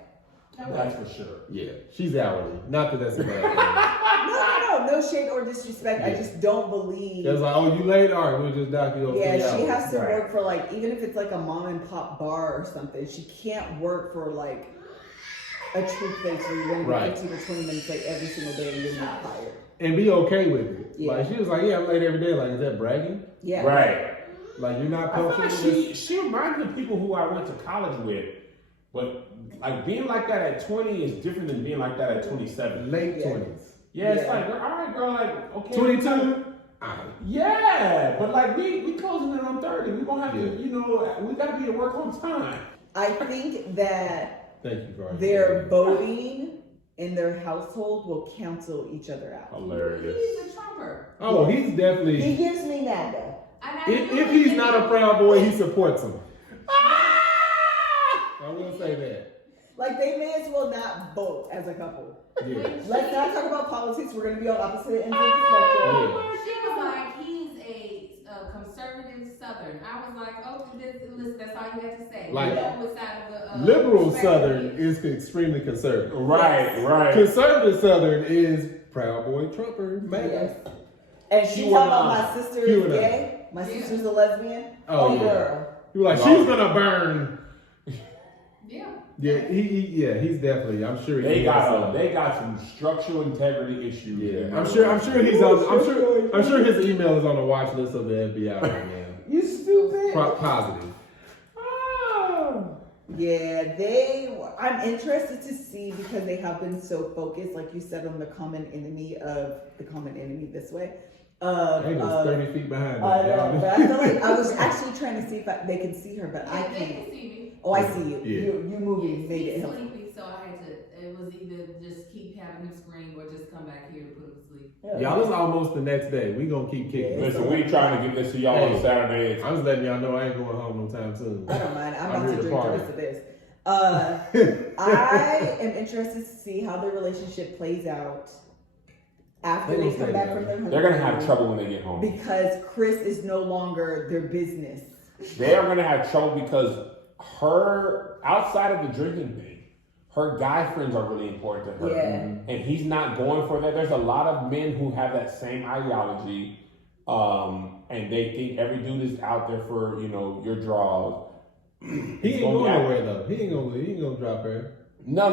No way. That's for sure. Yeah, she's hourly. Not that that's a bad thing. No shade or disrespect. I just don't believe. It's like, oh, you late? All right, we'll just dock you over. Yeah, 3 she hours. has to work for like, even if it's like a mom and pop bar or something, she can't work for like a true place where you're going to Right. be 15 or 20 minutes late every single day and you're not tired. And be okay with it. Yeah. Like, she was like, yeah, I'm late every day. Like, is that bragging? Yeah. Right. Like, you're not I feel punctual? like she reminds me of people who I went to college with, but like being like that at 20 is different than being like that at 27. Late Yeah. 20s. Yeah, it's Yeah. like, all right, girl, like, okay. 22? Yeah, but like we closing in on 30. We're gonna have Yeah. to, you know, we gotta be at work on time. I think that Thank you for their voting in their household will cancel each other out. Hilarious. He's a Trumper. Oh, he's He definitely. gives me nada. If he's not a Proud Boy, he supports him. I will say that. Like, they may as well not vote as a couple. Yeah. Let's not talk about politics. We're going to be on opposite ends of the spectrum. Yeah. She was like, he's a conservative Southern. I was like, oh, listen, that's all you had to say. Like, Which side of the, Liberal spectrum. Southern is extremely conservative. Right. Conservative Southern is Proud Boy Trumper, man. Yes. And she talking about my sister is gay. My sister's a lesbian. Oh, yeah. Girl. You were like, she's gonna burn. Yeah. Yeah, he's definitely. I'm sure they got some structural integrity issues. Yeah, I'm sure he's on. I'm sure his email is on the watch list of the FBI right now. You stupid. Positive. Oh. Yeah, I'm interested to see because they have been so focused, like you said, on the common enemy this way. Ain't no 30 feet behind I me. know, but I feel like I was actually trying to see if they can see her, but I They can't. can see me. Oh, I see you. Yeah. You moving made it He's help. sleepy, so I had to. It was either just keep having him scream or just come back here to put him to sleep. Y'all, it's almost the next day. We gonna keep kicking. Yeah. Listen, we trying to get this to y'all on Saturday. I'm just letting y'all know I ain't going home no time soon. I don't mind. I'm I'm about here to to drink the party. rest of this. I am interested to see how their relationship plays out after They they gonna come stay back together. from their honeymoon. They're gonna have trouble when they get home. because Chris is no longer their business. They are gonna have trouble because her, outside of the drinking thing, her guy friends are really important to her. Yeah. And he's not going for that. There's a lot of men who have that same ideology, and they think every dude is out there for, your draws. He ain't going nowhere though. He ain't gonna drop her. No.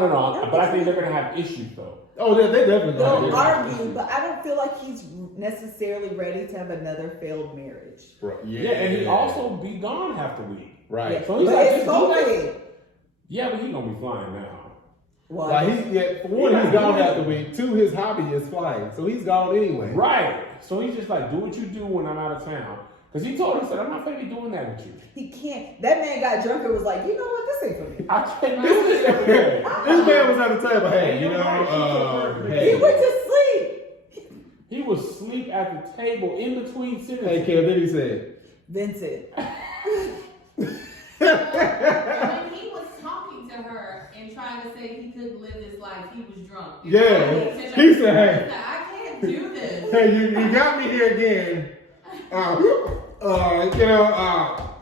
But I think they're gonna have issues though. Oh, they definitely They'll gonna argue, but I don't feel like he's necessarily ready to have another failed marriage. Yeah, and he also be gone half the week. right. Yeah. So he's But like, it's just do that. COVID. Yeah, but he's gonna be flying now. Well, Like for one, he's gone half the week. Two, his hobby is flying, so he's gone anyway. Right. So he's just like, do what you do when I'm out of town. Because he told us that I'm not gonna be doing that with you. he can't. That man got drunk and was like, you know what? This ain't for me. I can't do this every day. This man was at the table. Hey, He hey. went to sleep. He was asleep at the table in between sentences. Hey, Kev, then he said, Vincent. When he was talking to her and trying to say he couldn't live this life, he was drunk. Yeah. He said, hey. I can't do this. hey, you got me here again.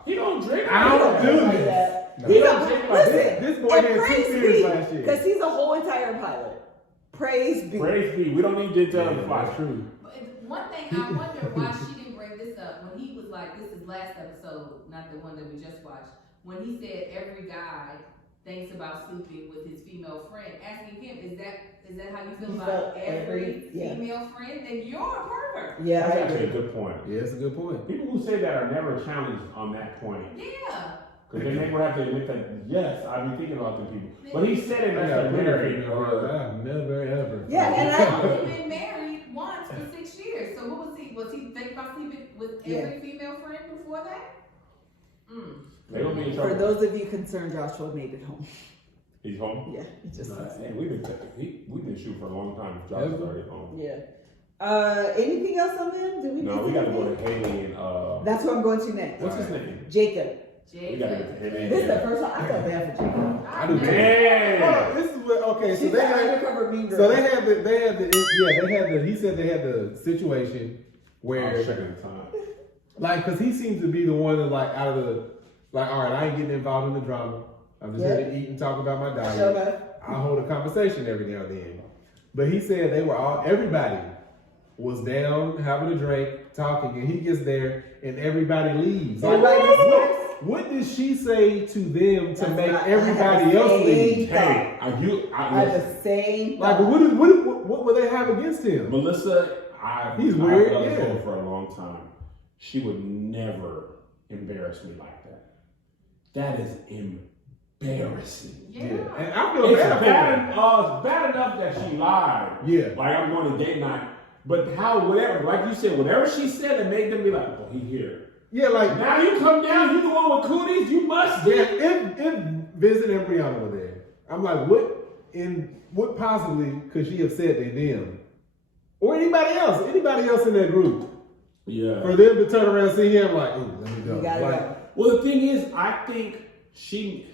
He don't drink. I don't do Like this. that. He He's don't a- drink like listen, this boy and had 2 praise beers be, last year. because he's a whole entire pilot. Praise be. Praise be. We don't need detail on the fly. That's true. But one thing I wonder why she didn't bring this up when he was like, this is last episode, not the one that we just watched. When he said every guy thinks about sleeping with his female friend, asking him, is that how you feel He about felt every yeah. female friend? Then you're a pervert. Yeah, That's I actually agree. a good point. Yeah, it's a good point. People who say that are never challenged on that point. Yeah. Because they never have to admit that, yes, I've been thinking about them people. But he said it I as got a married or I've never ever. Yeah, and He's only been married once for 6 years. So what was he? Was he thinking about sleeping with every female friend before that? they don't be in For trouble. those of you concerned, Joshua made it home. He's home. Yeah, he just Hey, we've been shooting for a long time. Josh is already home. Yeah. Anything else on them? Did we No, miss we got to go anything? to Haley and That's what I'm going to next. what's his name? Jacob. We got to get to Haley. This is the first time I felt bad for Jacob. I do. Man. This is what. Okay, so She's they an had. undercover mean girl. So they had the. He said they had the situation I where, was checking the time. like, because he seems to be the one that, like, out of the, like, all right, I ain't getting involved in the drama. I'm just here to eat and talk about my diet. Shut up. I'll hold a conversation every now and then. But he said everybody was down having a drink, talking, and he gets there and everybody leaves. Like, Everybody disappears. what did she say to them to That's make not- I everybody have the else same leave? Hey, I I have the same. Like, thought. what would they have against him? Melissa, He's weird, I've yeah. known for a long time. She would never embarrass me like that. That is embarrassing. Yeah. And I feel It's bad for bad, her. it's bad enough that she lied. Yeah. Like, I'm going to date night. But whatever, like you said, whatever she said, it made them be like, oh, he here. Yeah, like, Now you come down, you the one with cooties, you must be. yeah, if Vincent and Brianna were there, I'm like, what possibly could she have said to them? Or anybody else in that group. Yeah. For them to turn around and see him like, ooh, let me go. You gotta Like, go. Well, the thing is, I think she.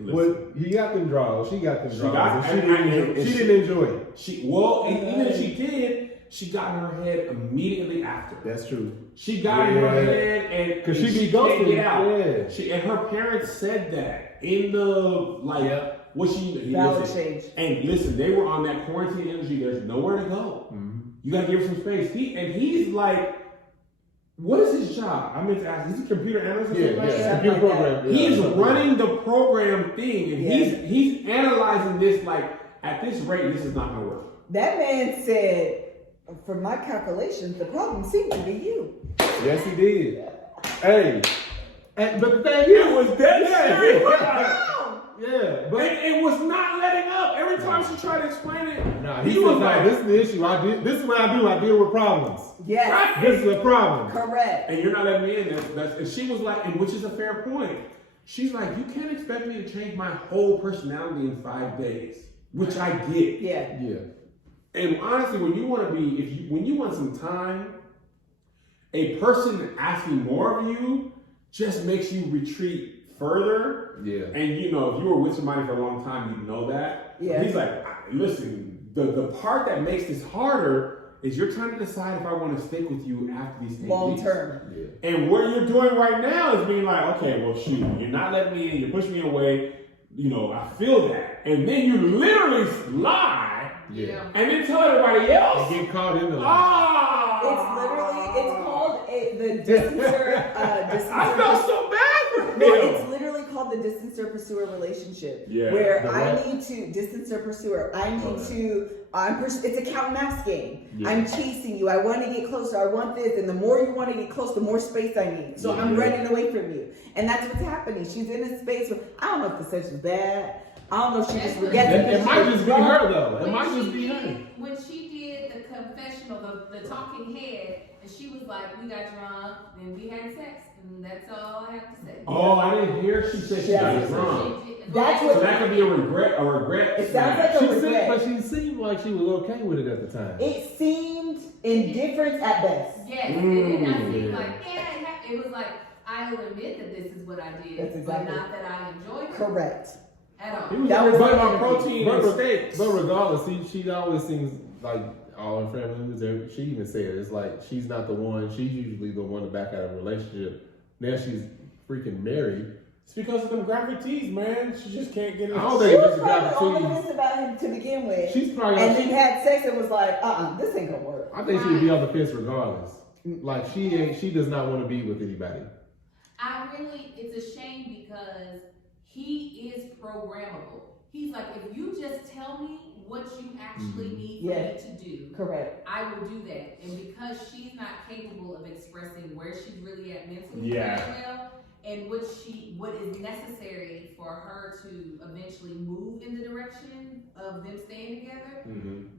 Well, he got them draws. She got them She draws. got- and and she didn't enjoy it. Even if she did, she got in her head immediately after. That's true. She got in her head and Because she be can't ghosting. get out. Yeah. And her parents said that in the what she Valid listen, change. and listen, they were on that quarantine energy. There's nowhere to go. You gotta give her some space. He's like, what is his job? I meant to ask. Is he a computer analyst or something like that? Computer program. He's running the program thing, and he's analyzing this like, at this rate, this is not gonna work. That man said, from my calculations, the problem seemed to be you. Yes, he did. Hey, but the thing is, It was dead serious. yeah, but It was not letting up. Every time she tried to explain it, he was like, "This is the issue. This is what I do. I deal with problems. Yes. Right. This is a problem." Correct. And you're not letting me in. And she was like, and which is a fair point. She's like, you can't expect me to change my whole personality in 5 days, which I get. Yeah. Yeah. And honestly, when you want to be, when you want some time, a person asking more of you just makes you retreat further. Yeah. And you know, if you were with somebody for a long time, you know that. Yeah. He's like, listen, the part that makes this harder is you're trying to decide if I want to stick with you after these 8 Long weeks. term. Yeah. And what you're doing right now is being like, okay, well, shoot, you're not letting me in, you're pushing me away. You know, I feel that. And then you literally lie Yeah. and then tell everybody else. And get caught in the It's called the distancer. I felt so bad for him. No, it's literally called the distancer pursuer relationship. Yeah. Where The I what? need to distancer pursuer. I need to. It's a cat and mouse game. Yeah. I'm chasing you. I want to get closer. I want this, and the more you want to get close, the more space I need. So I'm running away from you, and that's what's happening. She's in a space where I don't know if the sex was bad. I don't know if she just forgets. It might just be her though. It might just be her. When she did the confessional, the talking head, and she was like, we got drunk and we had sex, and that's all I have to say. Oh, I didn't hear she said she got drunk. That's So what. that could be a regret. It sounds like a regret. But she seemed like she was okay with it at the time. It seemed indifference at best. Yes, it did not seem like, it was like, I will admit that this is what I did, That's exactly. but not that I enjoyed it Correct. at all. He was That worried was about my protein and steaks. But regardless, she always seems like all her family members. She even said it's like she's not the one. She's usually the one to back out of a relationship. Now she's freaking married. It's because of them graphic tees, man. She just can't get it. I don't She think was it's probably got all this about him to begin with. She's probably. And then had sex and was like, this ain't gonna work. I think she would be on the fence regardless. Like she does not want to be with anybody. It's a shame because he is programmable. He's like, if you just tell me what you actually need for me to do, Correct. I will do that. And because she's not capable of expressing where she's really at mentally Yeah. very well, and what is necessary for her to eventually move in the direction of them staying together,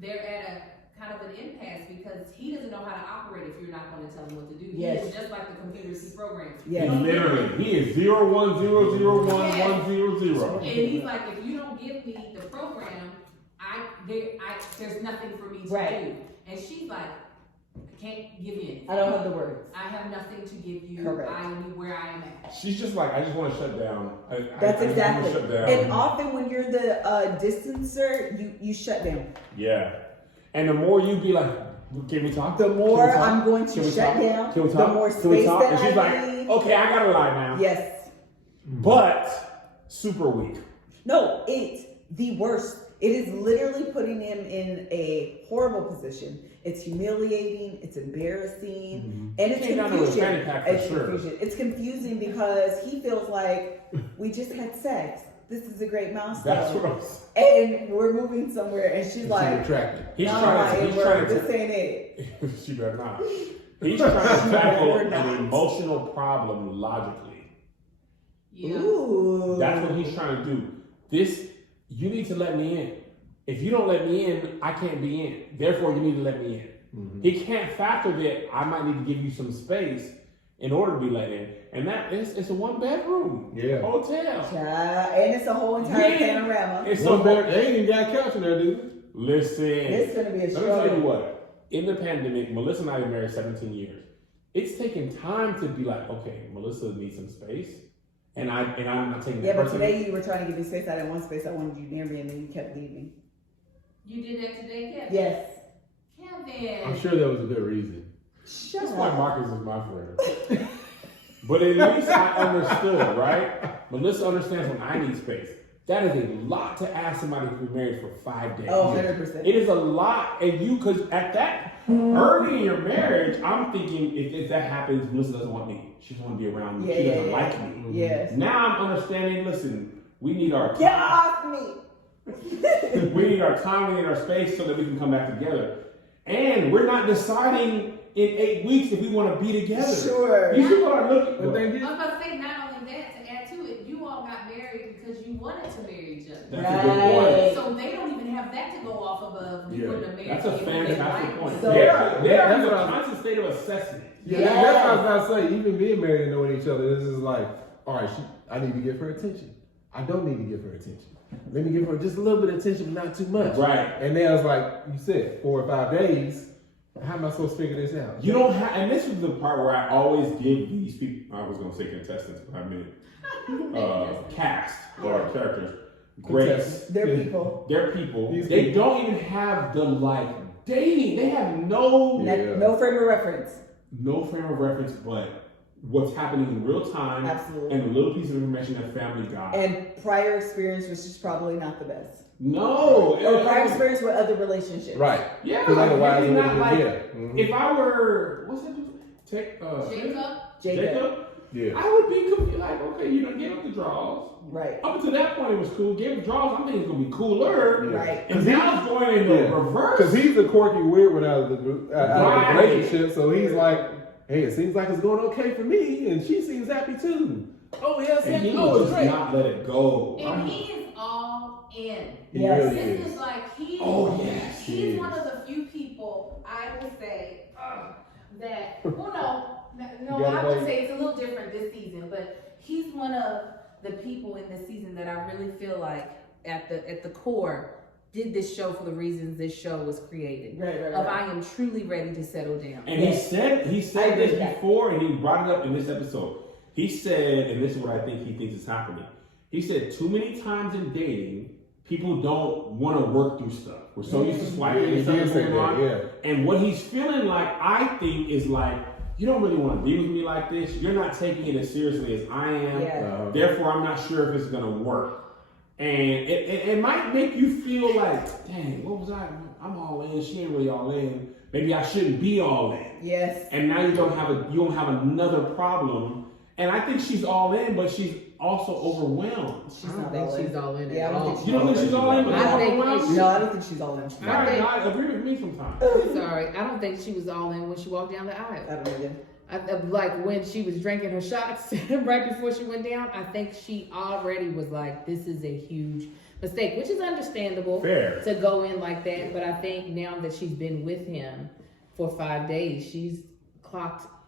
they're at a kind of an impasse because he doesn't know how to operate if you're not going to tell him what to do. Yes. He is just like the computers he programs. Yes. He is 010011000. And he's like, if you don't give me the program, there's nothing for me to do. And she's like, I can't give you anything. I don't have the words. I have nothing to give you. Correct. I am where I am at. She's just like, I just want to shut down. That's I exactly. just want to shut down. And often when you're the distancer, you shut down. Yeah. And the more you be like, can we talk? The more Can we talk? I'm going Can to we shut talk? down, Can we the talk? more Can we space talk? that And she's I like, need. okay, I gotta lie now. Yes. But super weak. No, it's the worst. It is literally putting him in a horrible position. It's humiliating, it's embarrassing, and it's Came down to a confusion. fanny pack for sure. It's confusing because he feels like we just had sex. This is a great milestone. That's what I'm saying. And we're moving somewhere, and she's like, attracted. He's no, trying to. this ain't it. She better not. He's trying to tackle Better not. an emotional problem logically. Yeah. Ooh. That's what he's trying to do. You need to let me in. If you don't let me in, I can't be in. Therefore, you need to let me in. He can't factor that I might need to give you some space in order to be let in. And it's a 1-bedroom hotel. And it's a whole entire panorama. It's They ain't even got a couch in there, dude. Listen. It's going to be a Let me struggle. tell you what. In the pandemic, Melissa and I have been married 17 years. It's taken time to be like, okay, Melissa needs some space. And I'm not taking Yeah, that but personally. today you were trying to give me space. I didn't want space. I wanted you near me, and then you kept leaving. You did that today, Kevin? Yes. Kevin. I'm sure there was a good reason. Shut That's why up. Marcus is my friend. But at least I understood, right? Melissa understands when I need space. That is a lot to ask somebody to be married for 5 days. Oh, 100%. It is a lot, and because at that early in your marriage, I'm thinking if that happens, Melissa doesn't want me. She doesn't want to be around me. She doesn't like me. Yes. Now I'm understanding. Listen, we need our time. Get off me. We need our time. We need our space so that we can come back together. And we're not deciding in 8 weeks if we want to be together. Sure. These people are looking. But thank I you. was about to say, not only that, to add to it, you all got married because you wanted to marry each other. That's a good point. So they don't even have that to go off of. We wouldn't have married. That's a if we didn't fantastic like point. it. So- They're in a constant state of assessment. Yeah, that's what I was about to say. Even being married and knowing each other, this is like, all right, I need to give her attention. I don't need to give her attention. Let me give her just a little bit of attention, but not too much. Right. And then I was like, you said 4 or 5 days. How am I supposed to figure this out? You don't have, and this is the part where I always give these people, I was going to say contestants, but I meant cast or characters, grace. They're people. They're people. These They people. don't even have the dating. They have no No frame of reference. frame of reference, but what's happening in real time. Absolutely. And a little piece of information that family got. And prior experience was just probably not the best. No. Or prior experience with other relationships. Right. Yeah. Because otherwise maybe it not would've like, been, if I were, what's that? Jacob? Yeah. I would be confused, like, okay, you don't give up the draws. Right. Up until that point, it was cool. Gave the draws, I'm thinking it's gonna be cooler. Yeah. Right. And now it's going in the reverse. Because he's the quirky weird one out of the Right. relationship. So he's like, hey, it seems like it's going okay for me, and she seems happy too. Oh yes, And he oh, will it's just great. not let it go. And he is all in. He Yes. really This is. is like Yes, he he's is. one of the few people I would say that no, You gotta I would wait. say it's a little different this season, but he's one of the people in this season that I really feel like at the core did this show for the reasons this show was created. Right. Of I am truly ready to settle down. And Yes. he I said agree this with that. before, and he brought it up in this episode. He said, and this is what I think he thinks is happening. He said, too many times in dating, people don't want to work through stuff. We're so used to swiping Yeah, and he stuff did say going that, on. yeah. And what he's feeling like, I think, is like, you don't really want to be with me like this. You're not taking it as seriously as I am. Yeah. Therefore, I'm not sure if it's going to work. And it might make you feel like, dang, what was I? I'm all in. She ain't really all in. Maybe I shouldn't be all in. Yes. And now you don't have another problem. And I think she's all in, but she's also overwhelmed. She's I don't not think all in. she's all in Yeah, I at don't all. think You don't think she's all in, but I think overwhelmed? No, I don't think she's all in. I think- I agree with me sometimes. Sorry, I don't think she was all in when she walked down the aisle. I don't know. Like when she was drinking her shots right before she went down, I think she already was like, this is a huge mistake, which is understandable Fair. to go in like that. But I think now that she's been with him for 5 days, she's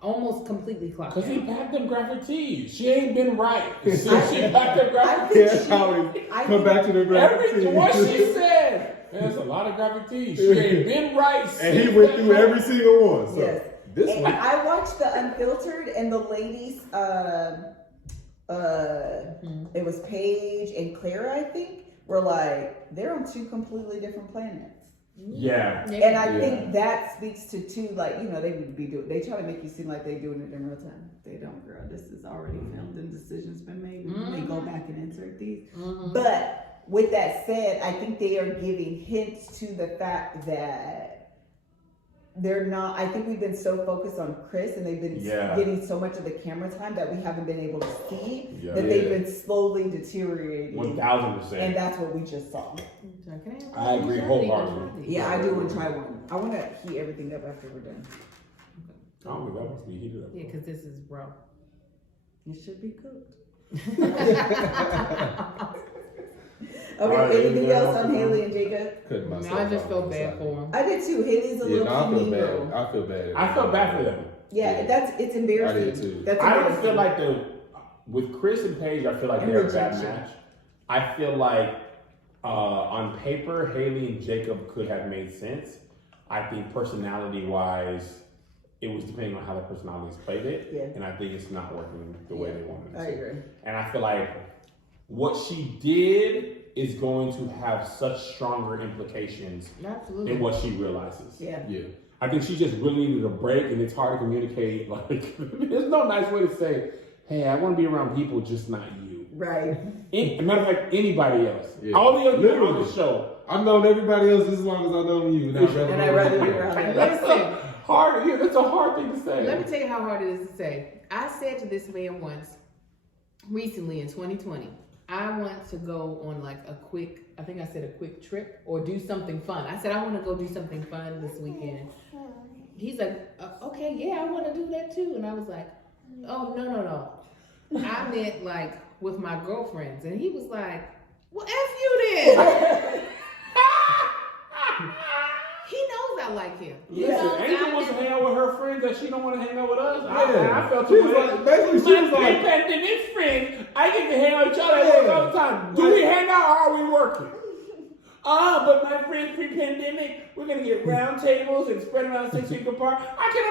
almost completely clocked Because he out. backed them graphic tees. She ain't been right. So she backed them graphic think tees. That's how we I come think- back to the graphic What tees. she said. Man, that's a lot of graphic tees. She ain't been right. And he since went that through moment. every single one. So Yes. this And one. I watched the Unfiltered, and the ladies, it was Paige and Clara, I think, were like, they're on 2 completely different planets. Yeah. And I Yeah. think that speaks to too, like, you know, they try to make you seem like they're doing it in real time. They don't, girl. This is already filmed and decisions been made. And they go back and insert these. But with that said, I think they are giving hints to the fact that they're not, I think we've been so focused on Chris and they've been Yeah. getting so much of the camera time that we haven't been able to see Yeah. that they've been slowly deteriorating. 1000%. And that's what we just saw. I agree wholeheartedly. Yeah, I do want to try one. I want to heat everything up after we're done. I don't think that must be heated up. Yeah, because this is raw. It should be cooked. All Okay, right, anything anything else else? on Haley and Jacob? Cutting myself I just off felt on the bad side. for him. I did too. Haley's a Yeah, little no, I feel mean bad. girl. I feel bad. I felt bad for them. Yeah, it's embarrassing. I did too. That's I don't embarrassing. feel like with Chris and Paige, I feel like And they're a bad rejection. match. I feel like on paper, Haley and Jacob could have made sense. I think personality-wise, it was depending on how the personalities played it. Yeah. And I think it's not working the way they wanted it I to. agree. And I feel like what she did is going to have such stronger implications Absolutely. than what she realizes. Yeah. Yeah. I think she just really needed a break, and it's hard to communicate. Like, there's no nice way to say, hey, I want to be around people, just not you. Right. Matter of fact, anybody else. Yeah. All the other people on Literally. the show. I've known everybody else just as long as I've known you. And I'd rather be around them. Listen, Hard. Yeah, that's a hard thing to say. let me tell you how hard it is to say. I said to this man once, recently in 2020, I want to go on like a quick trip or do something fun. I said, I want to go do something fun this weekend. He's like, okay, yeah, I want to do that too. And I was like, oh, no. I meant like with my girlfriends. And he was like, well, F you then. He knows I like him. You know, Listen, Angel wants to hang out with her friends that she don't want to hang out with us. Yeah. I felt She too was bad. like, basically, she was My like, pandemic friend, I get to hang out with y'all at work all the time. Do we hang out or are we working? But my friends pre-pandemic, we're going to get round tables and spread around 6 feet apart. I can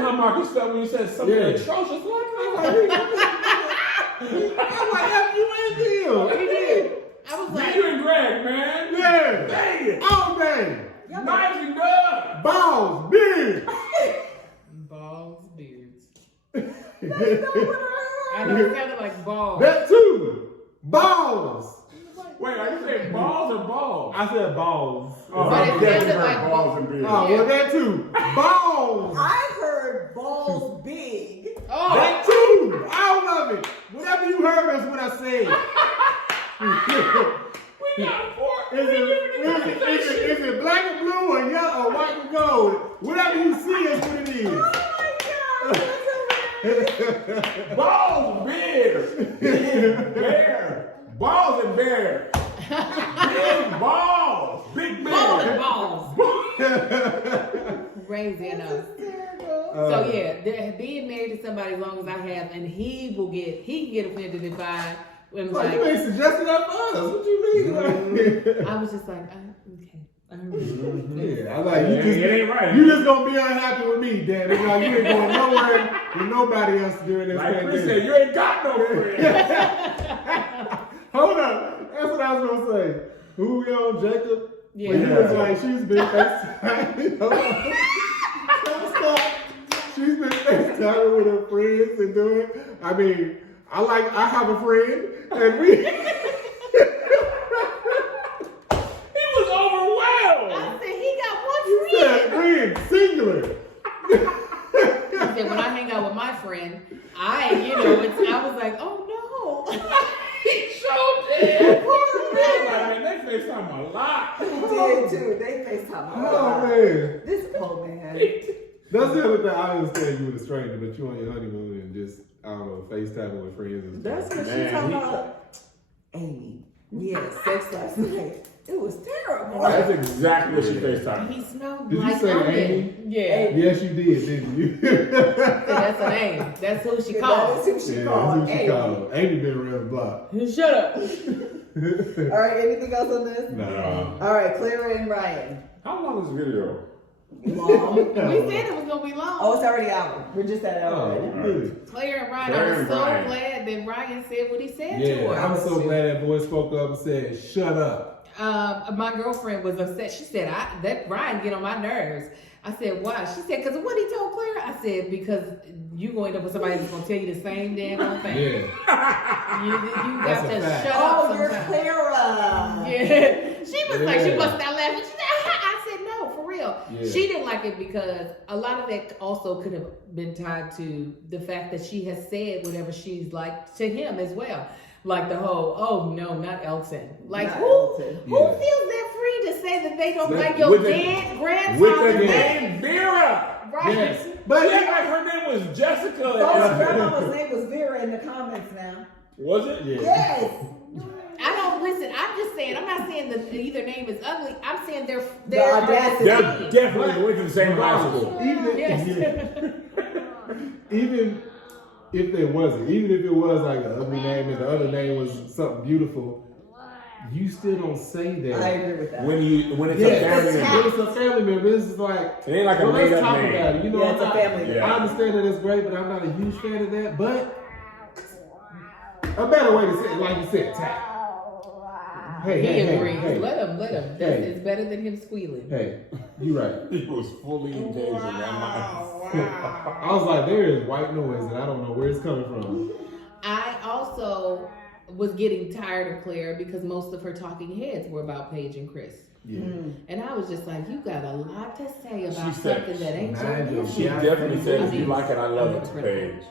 imagine how Marcus felt when he said something atrocious like that. I'm like, F you and Bill. He did. I was like, You and Greg, man. Yeah. Dang it. All day. Nice and done. Balls, beard. balls, beards. I I know it sounded like balls. That too. Balls. Wait, are you saying balls or balls? I said balls. Oh, But it I definitely sounded heard like balls and beards. Oh, well, that too. Balls. I heard balls big. Oh, That too. All of it. Whatever you heard, that's what I said. We got four. Is it black and blue or yellow or white and gold? Whatever you see is what it is. Balls, bears, bear, balls and bear, big balls, big bear. balls. Crazy enough. So yeah, being married to somebody as long as I have, and he can get offended if I am Like, like, you ain't suggesting that for us. What you mean? I was just like, okay. Yeah, I like you. It ain't right. You just gonna be unhappy with me, Dad. It's like you ain't going nowhere with nobody else during this Like Chris pandemic. said, you ain't got no friends. Hold on, that's what I was gonna say. Who we on, Jacob? Yeah. But he was like, she's been FaceTiming. Hold on. Don't stop. She's been FaceTiming with her friends and doing. I mean, I have a friend, and we. He was overwhelmed. I said he got You one said friend. friend, singular. I said when I hang out with my friend, I was like, oh no. He showed it. Man, they FaceTime a lot. They did too. They FaceTime. Oh man. This old man. That's the other thing. I understand you with a stranger, but you on your honeymoon and just, I don't know, FaceTiming with friends and stuff. That's what Man, she's talking he- about. Amy, we had sex last night. It was terrible. That's exactly what she FaceTime. He smelled Did you like say onion. Amy? Yeah. Yes, you did, didn't you? That's her name. That's who she That called. is who she Yeah, called. that's who she Amy. called. Amy been around the block. Shut up. All right, anything else on this? Nah. All right, Clara and Ryan. How long is the video? Long. We said it was gonna be long. Oh, it's already out. We're just at it Oh, right now. really? Claire and Ryan, Claire I was and so Ryan. glad that Ryan said what he said to Yeah, her. I'm so glad that boy spoke up and said, shut up. My girlfriend was upset. She said, that Ryan get on my nerves. I said, why? She said, because of what he told Claire. I said, because you going to end up with somebody that's going to tell you the same damn thing. Yeah. You That's got a to fact. shut up Oh, you're sometimes. Clara. Yeah. She was like, she Yeah. busted out laughing. She said, I said, no, for real. Yeah. She didn't like it because a lot of that also could have been tied to the fact that she has said whatever she's like to him as well. Like the whole, oh no, not Elton. Like Not who Elton. who Yeah. feels that free to say that they don't With like your with the- dead With grandfather's the name? name Vera. Right. Yes. But But yeah, like her name was Jessica. Folks, grandmama's name was Vera in the comments now. Was it? yeah. Yes. I don't listen. I'm just saying. I'm not saying that either name is ugly. I'm saying they're audacity. They're same. definitely went to the same high school. Even, Yes. even if there wasn't, even if it was like an ugly name and the other name was something beautiful, you still don't say that. I agree with that. When it's Yeah, a family it's member. when it's a family member, this is like, It ain't like a well, let's made up talk name. about it. You know, Yeah, I'm it's a not- family. Yeah. I understand that it's great, but I'm not a huge fan of that. But a better way to say it, like you said, tap. Hey, He hey, agrees. hey, hey, Let him. Hey. It's better than him squealing. hey, you right. He was fully engaged in that I was like, there is white noise and I don't know where it's coming from. I also was getting tired of Claire because most of her talking heads were about Paige and Chris. Yeah. And I was just like, you got a lot to say about She said- something that ain't Mind your you, business. She definitely said, if you mean, like it, I love I'm it to incredible. Paige.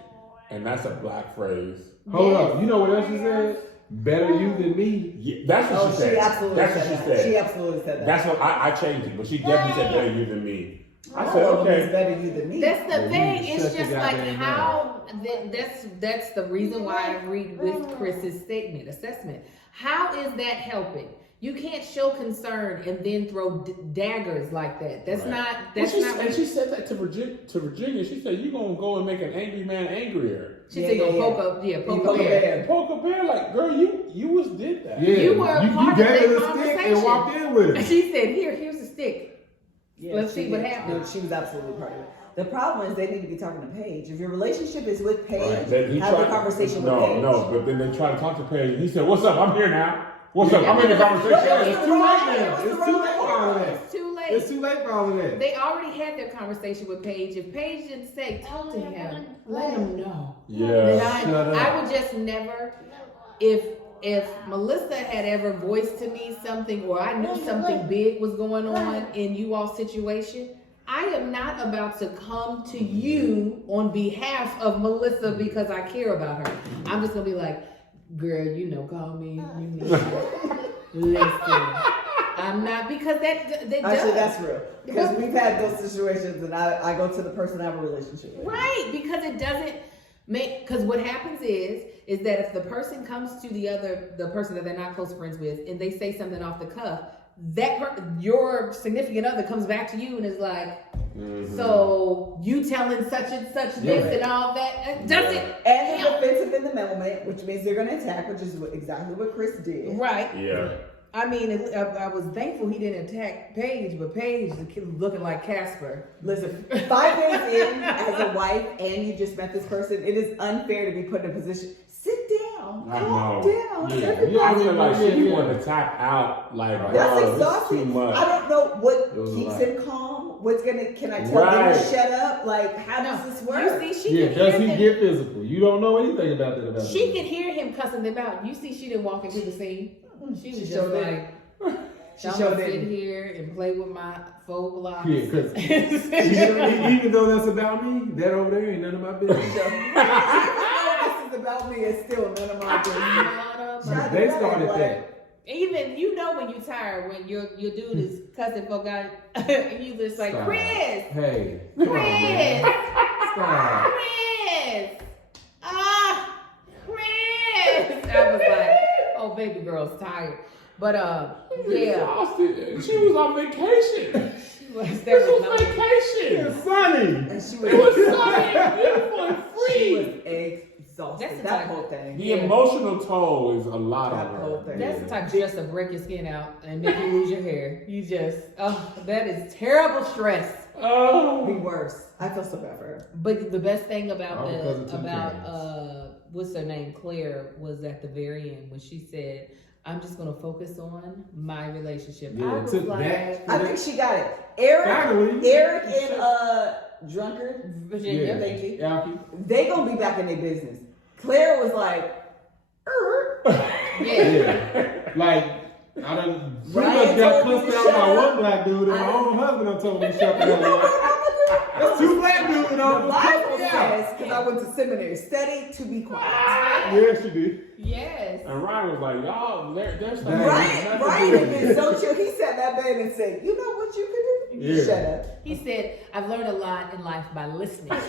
And that's a black phrase. Hold up. You know what else she said? Better you than me. Yeah, that's what Oh, she said. she absolutely That's said what she that. said. She absolutely said that. That's what I changed it, but she definitely said better you than me. I All said, of them is okay. better you than me. That's the Well, thing. you It's shut your just like goddamn how that's the reason why I agreed with Chris's assessment. How is that helping? You can't show concern and then throw daggers like that. That's Right. not. Well, That's not. and she said that to Virginia. She said, "You gonna go and make an angry man angrier." She said, "Go poke a bear." Poke a bear, like, girl, you was did that. Yeah. You were a part of gave that her the stick conversation. and walked in with it. She said, "Here's a stick." Yeah, Let's she see what did. happens. She was absolutely part of it. The problem is they need to be talking to Paige. If your relationship is with Paige, Right. Then he have tried- the conversation with Paige. No, but then they try to talk to Paige, and he said, "What's up? I'm here now. What's up? I'm in the conversation." It's too late now. It's too late for all of that. It's too late. It's too late for all of that. They already had their conversation with Paige. If Paige didn't say, talk to him, let him know. Yeah. Then Shut up. I would just never, if Melissa had ever voiced to me something or I knew something big was going on in you all's situation, I am not about to come to you on behalf of Melissa because I care about her. I'm just gonna be like, girl, call me. You need listen. I'm not, because that Actually, does. that's real. Because we've had those situations, and I go to the person I have a relationship with. Right, because it doesn't make, because what happens is that if the person comes to the person that they're not close friends with, and they say something off the cuff, your significant other comes back to you and is like, so you telling such and such this and all that, it doesn't And help. they're defensive in the moment, which means they're going to attack, which is exactly what Chris did. Right. Yeah. I mean, I was thankful he didn't attack Paige, but Paige is looking like Casper. Listen, 5 days in as a wife, and you just met this person, it is unfair to be put in a position. Sit down, I calm know. down. Yeah. Everybody- I feel like she Yeah. wanted to tap out. Like, That's oh, this is exhausting. too much. I don't know what It was a keeps lot. him calm. Can I tell him Right. to shut up? Like, how does this work? You see, she Yeah, can does hear he him. get physical? You don't know anything about that. She could hear him cussing them out. You see, she didn't walk into the scene. She was She just showed it. like, She I'm showed gonna sit it. here and play with my faux blocks. Yeah, because even though that's about me, that over there ain't none of my business. This is about me. It's still none of my business. Shut They up, started like- that. Even when you tired when your dude is cussing folk out and you just like Stop. Chris, Hey, come on, man. Chris, Stop. Chris, Chris. I was like, oh baby girl's tired, but yeah, Exhausted. She was on vacation. she was. This There was was no, vacation. It's sunny. And she It was was, sunny and beautiful and she was free. exhausted. That's the That type- whole thing. The emotional toll is a lot That on whole her. thing. that's the type of stress to break your skin out and make you lose your hair. You just, that is terrible stress. Be Oh. worse. I feel so bad for her. But the best thing about All because of two parents. what's her name, Claire, was at the very end when she said, "I'm just gonna focus on my relationship." Yeah, I was took like, that. I think she got it. Eric Finally. and Drunkard, Virginia. Yeah. thank you. Alky. They gonna be back in their business. Claire was like, Yeah. Yeah. Like, I done pretty Ryan much got told me cussed to out by shut one up. black dude, and my I- own husband done told me to shut the hell up. That's two black dudes and the all Bible yeah. says, because I went to seminary, study to be quiet. Yeah, she did. Yes. And Ryan was like, y'all, there's some. Right. Ryan had been so chill. He sat in that bed and said, "You know what you could do? Yeah. Shut up." He said, "I've learned a lot in life by listening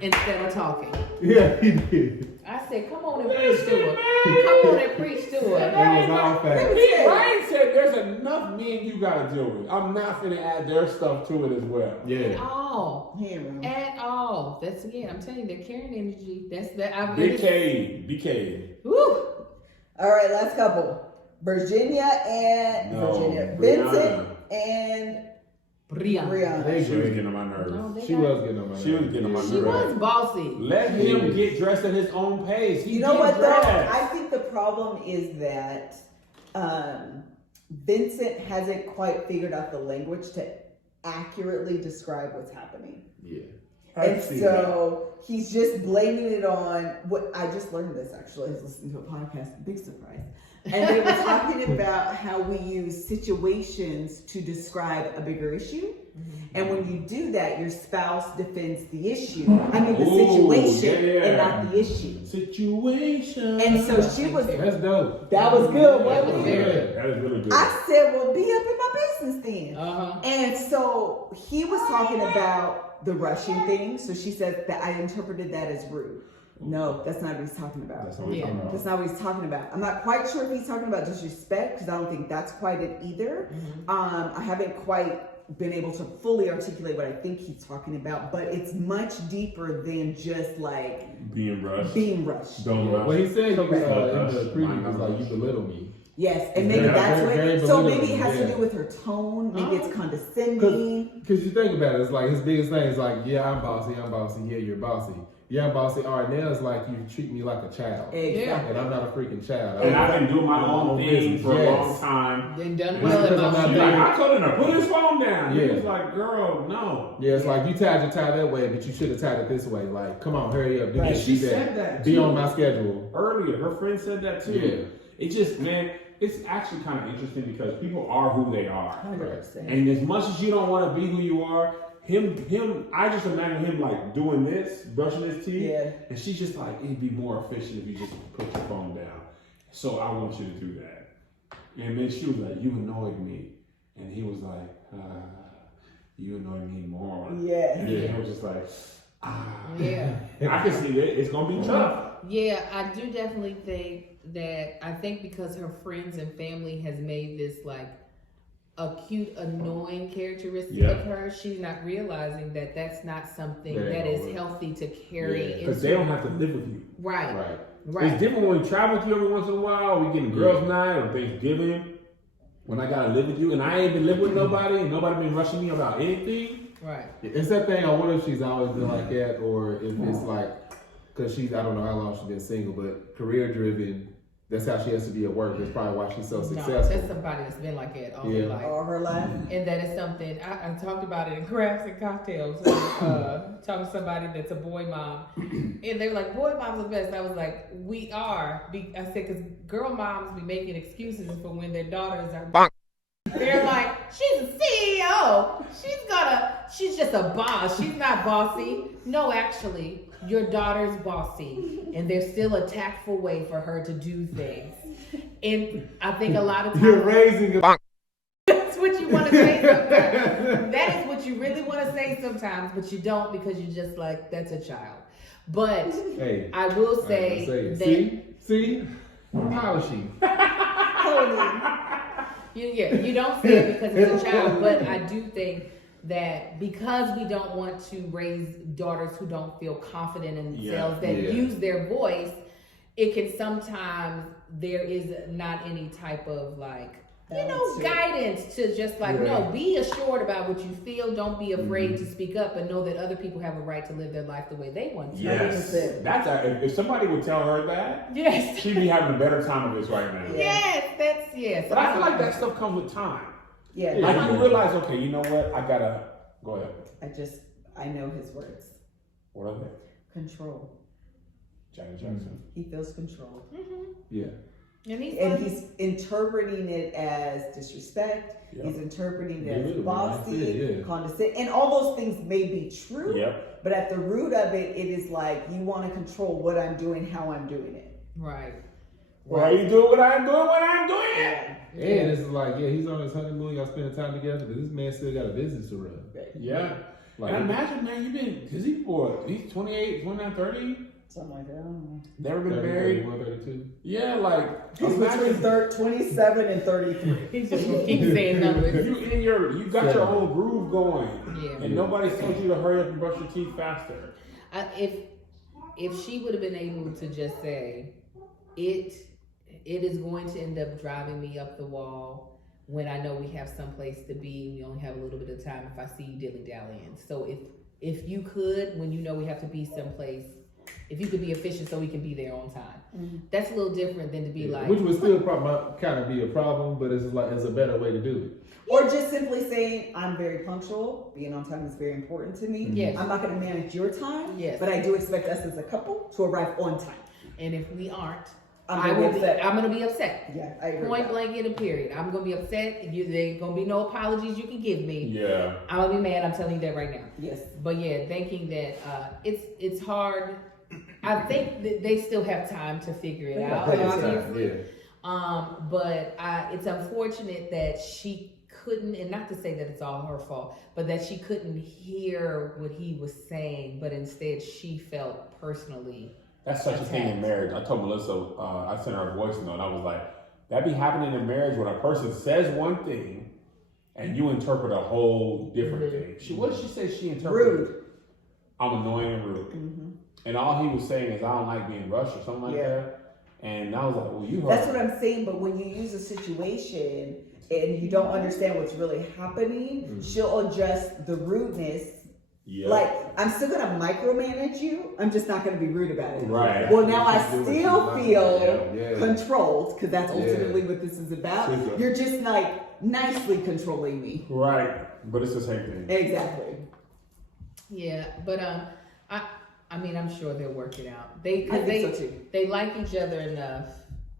instead of talking." Yeah, he did. I said, "Come on and preach to her. Come on and preach to her." It was all fact. Ryan said, "There's enough me and you gotta deal with. I'm not gonna add their stuff to it as well." At Yeah. all. He ain't wrong. At all. That's again, I'm telling you, that caring energy. That's that. I've BK. Woo. All right, last couple. Virginia and No, Virginia. Brianna. Vincent and Brianna. Brianna. They She was agree. getting on my nerves. No, they She got- was getting on my She was getting on my nerves. She nerves. was bossy. Let him get dressed at his own pace. He You know get what though? dressed. I think the problem is that Vincent hasn't quite figured out the language to accurately describe what's happening. Yeah. And so he's just blaming it on what I just learned this actually. I was listening to a podcast, big surprise. And they were talking about how we use situations to describe a bigger issue. And when you do that, your spouse defends the issue. I mean, the situation and not the issue. Situation. And so she was. That's dope. That was good, wasn't it? That is really good. I said, well, be up in my business then. Uh-huh. And so he was talking about the rushing thing. So she said that I interpreted that as rude. No, that's not what he's talking about. That's what we're talking about. That's not what he's talking about. I'm not quite sure if he's talking about disrespect because I don't think that's quite it either. I haven't quite been able to fully articulate what I think he's talking about, but it's much deeper than just like being rushed. Don't rush. Well, he said in the Correct. preview was like, you belittle me. yes, and maybe Very, that's very what. So maybe belittling, it has to yeah. do with her tone. Maybe it's condescending. Because you think about it, it's like his biggest thing is like, yeah, I'm bossy, yeah, you're bossy. Yeah, I'm bossy. All right, now it's like you treat me like a child. Exactly. And I'm not a freaking child. And I've been doing my own thing for a long time. Then done Just well because in I'm my not She's like, I told her to put his phone down. Yeah. He was like, girl, no. Yeah, it's like you tied your tie that way, but you should have tied it this way. Like, come on, hurry up, do Right. this, She do said that, Be too. on my schedule. Earlier, her friend said that too. It just, man, it's actually kind of interesting because people are who they are. 100%. And as much as you don't want to be who you are, I just imagine him like doing this, brushing his teeth, Yeah. and she's just like, it'd be more efficient if you just put your phone down. So I want you to do that. And then she was like, you annoyed me. And he was like, you annoy me more. Yes. And then it was just like, Yeah. I can see it. It's going to be tough. Yeah, I do definitely think that, I think because her friends and family has made this like a cute, annoying characteristic Yeah. of her, she's not realizing that that's not something that is healthy to carry. Because they don't have to live with you. Right. Right. Right. It's different when we travel with you every once in a while. We get a girls' night or Thanksgiving. When I gotta live with you, and I ain't been living with nobody, and nobody been rushing me about anything. Right. It's that thing, I wonder if she's always been like that, or if it's like, because I don't know how long she's been single, but career driven, that's how she has to be at work. That's probably why she's so No, successful. that's somebody that's been like that all Yeah. their life. All her life. And that is something, I talked about it in Crafts and Cocktails, talking to somebody that's a boy mom. And they're like, boy moms are the best. I was like, we are. I said, because girl moms be making excuses for when their daughters are bonk. They're like, she's a CEO. She's just a boss. She's not bossy. No, actually, your daughter's bossy. And there's still a tactful way for her to do things. And I think a lot of times. You're raising a That's what you want to say sometimes. That is what you really want to say sometimes, but you don't because you just like, that's a child. But Hey, I will I say ain't gonna that say it. See? Polishing. you don't say it because it's a child, but I do think that because we don't want to raise daughters who don't feel confident in themselves, that use their voice, it can sometimes, there is not any type of like, guidance to just like, no, be assured about what you feel. Don't be afraid to speak up, and know that other people have a right to live their life the way they want to. Yes. If somebody would tell her that, Yes. she'd be having a better time of this right now. Yes. But I feel like that stuff comes with time. Yeah. Like you realize, okay, you know what? I gotta go ahead. I know his words. What are they? Control. Janet Jackson. He feels control. Yeah. And He's interpreting it as disrespect. Yep. He's interpreting it Yeah, as bossy, yeah. condescending, and all those things may be true. Yep. But at the root of it, it is like you want to control what I'm doing, how I'm doing it. Right. Why you doing what I'm doing when I'm doing it? And this is like, he's on his honeymoon, y'all spending time together, but this man still got a business to run. Yeah. Like, and imagine, man, he's 28, 29, 30. Something like that. I don't know. Never been 30, married. 31, 32. Yeah, like He's between 27 and 33. He's just gonna keep saying numbers. you got your own groove going. Yeah. And nobody's told you to hurry up and brush your teeth faster. If she would have been able to just say, it is going to end up driving me up the wall when I know we have someplace to be and we only have a little bit of time if I see you dilly-dallying. So if you could, when you know we have to be someplace, if you could be efficient so we can be there on time. That's a little different than to be like, which would still kind of be a problem, but it's like it's a better way to do it. Or just simply saying, I'm very punctual. Being on time is very important to me. Yes. I'm not going to manage your time. Yes. But I do expect us as a couple to arrive on time. and if we aren't, I'm going to be upset. Yeah, I agree. Point blank in a period. I'm going to be upset. There's going to be no apologies you can give me. Yeah. I'm going to be mad. I'm telling you that right now. Yes. But yeah, thinking that it's hard. I think that they still have time to figure it out. Obviously. But it's unfortunate that she couldn't, and not to say that it's all her fault, but that she couldn't hear what he was saying, but instead she felt personally. That's such a thing in marriage. I told Melissa, I sent her a voice note, and I was like, that be happening in marriage when a person says one thing and you interpret a whole different thing. What did she say she interpreted? Rude. I'm annoying and rude. And all he was saying is, I don't like being rushed or something like that. And I was like, well, you heard. That's what I'm saying, but when you use a situation and you don't understand what's really happening, she'll adjust the rudeness. Yeah. Like, I'm still gonna micromanage you. I'm just not gonna be rude about it. Right. Well, now I still feel controlled controlled because that's ultimately what this is about. Exactly. You're just like nicely controlling me. Right. But it's the same thing. Exactly. Yeah, but I mean, I'm sure they'll work it out. I think so too. They like each other enough,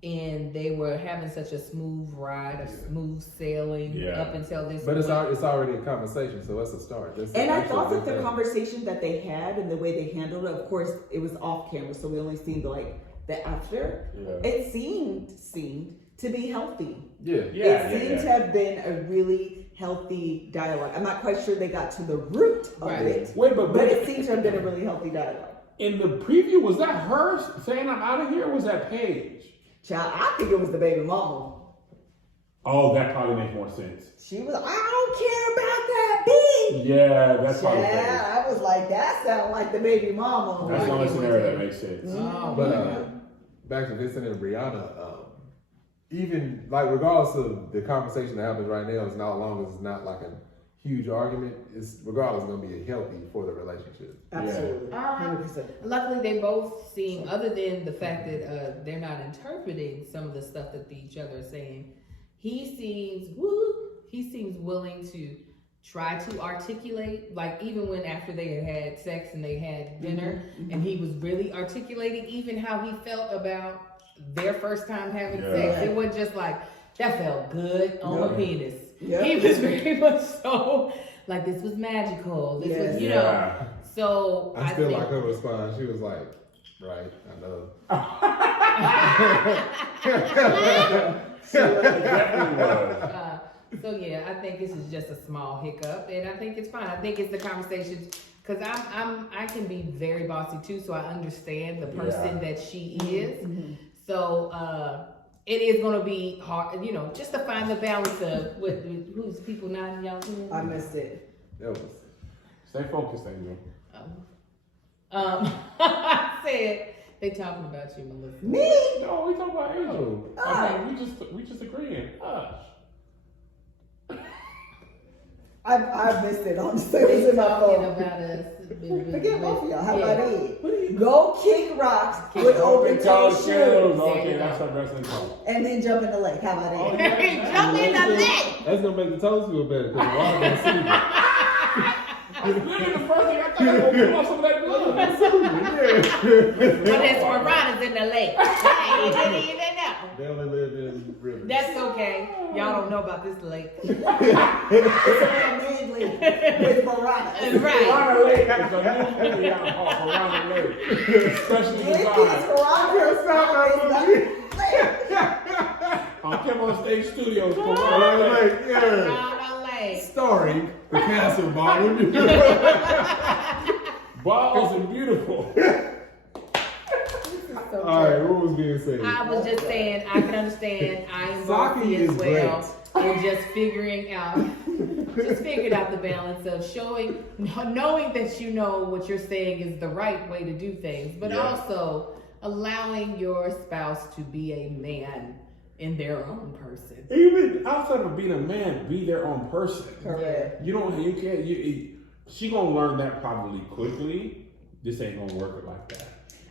and they were having such a smooth ride, a smooth sailing up until this. But it's already a conversation, so that's a start. And I thought that the conversation that they had and the way they handled it, of course, it was off camera, so we only seen like the after. Yeah. It seemed to be healthy. It seemed to have been a really healthy dialogue. I'm not quite sure they got to the root of it. Wait, but it seems to have been a really healthy dialogue. In the preview, was that her saying I'm out of here, or was that Paige? Child, I think it was the baby mama. Oh, that probably makes more sense. She was like, I don't care about that B. Yeah, that's probably Paige. Yeah, I was like, that sounded like the baby mama. That's the only scenario that makes sense. But back to Vincent and Brianna, even like regardless of the conversation that happens right now, as long as it's not like a huge argument, it's regardless going to be healthy for the relationship. Absolutely. 100%. Luckily, they both seem, other than the fact that they're not interpreting some of the stuff that each other are saying, he seems willing to try to articulate, like even when after they had sex and they had dinner, and he was really articulating even how he felt about their first time having sex. It wasn't just like, that felt good on my penis. Yep. He was very much so like, this was magical. This was, you know. So I still like her response. She was like, right, I know. So yeah, I think this is just a small hiccup, and I think it's fine. I think it's the conversations, because I can be very bossy too, so I understand the person that she is. So it is going to be hard, you know, just to find the balance of who's people not in y'all. I missed it. Stay focused, Angel. I said they talking about you, Melissa. Me? No, we talking about Angel. We just agreeing. Hush. I missed it. Honestly, it was in my phone. About us. Forget both of y'all. How about it? Go kick rocks with open-toe shoes. Okay, that's our wrestling talk. And then jump in the lake. How about it? Jump in the lake. That's gonna make the toes feel better because the water gonna see you. Literally the first thing I thought I was gonna pull off some of that blood. But there's piranhas in the lake. Hey, you didn't even know. They only live in rivers. That's okay. Y'all don't know about this lake. It's a man lake with piranhas. Right. Piranha Lake is a new movie out called Piranha Lake. Specially designed. On MrsKevOnStage Studios, Piranha Lake. Piranha Lake. Starring the cast of Baldwin. Balls and beautiful. Alright, what was being said? I was just saying, I can understand. I am Soccer bossy as is well. And just figuring out the balance of knowing that you know what you're saying is the right way to do things, but also allowing your spouse to be a man in their own person. Even outside of being a man, be their own person. Correct. You can't. She gonna learn that probably quickly. This ain't gonna work like that.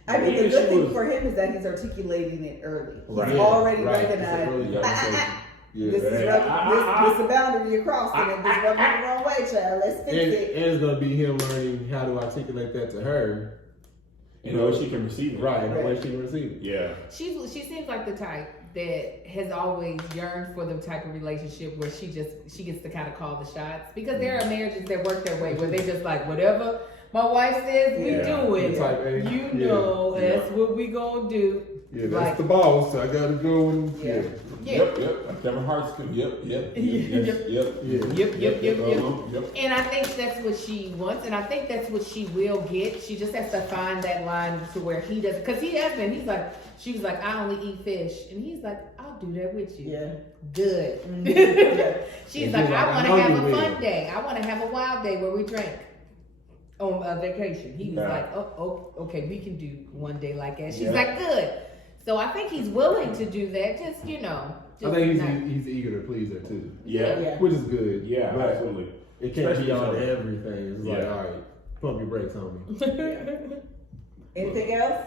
I mean, the Even good she thing was- for him is that he's articulating it early. He's Right. already Right. recognized. It's a really conversation. Yeah. This is this the boundary you're crossing, and this rubbing the wrong way, child. Let's fix And it. it's gonna be him learning how to articulate that to her. You know, she can receive it. Right, and the way she can receive it. Yeah. She seems like the type that has always yearned for the type of relationship where she gets to kind of call the shots, because there are marriages that work that way where they just like, whatever my wife says, we do it. Type A. You know, that's what we gonna do. Yeah, that's Like- the boss. I gotta go and Yeah. Yep. Kevin Hart's good. Yep. Yep. Yep. And I think that's what she wants, and I think that's what she will get. She just has to find that line to where he doesn't, because he has been. He's like, she was like, I only eat fish, and he's like, I'll do that with you. Yeah. Good. Yeah. She's And like, he's like, I want I to know have you a will. fun day. I want to have a wild day where we drink on a vacation. He was Yeah. like, oh, okay, we can do one day like that. She's Yeah. like, good. So I think he's willing to do that. Just, you know. I think not- he's eager to please her too. Yeah. Yeah. Which is good. Yeah. But Absolutely. it can't Especially be on so. everything. It's like, Yeah. all right, pump your brakes, homie. Anything else?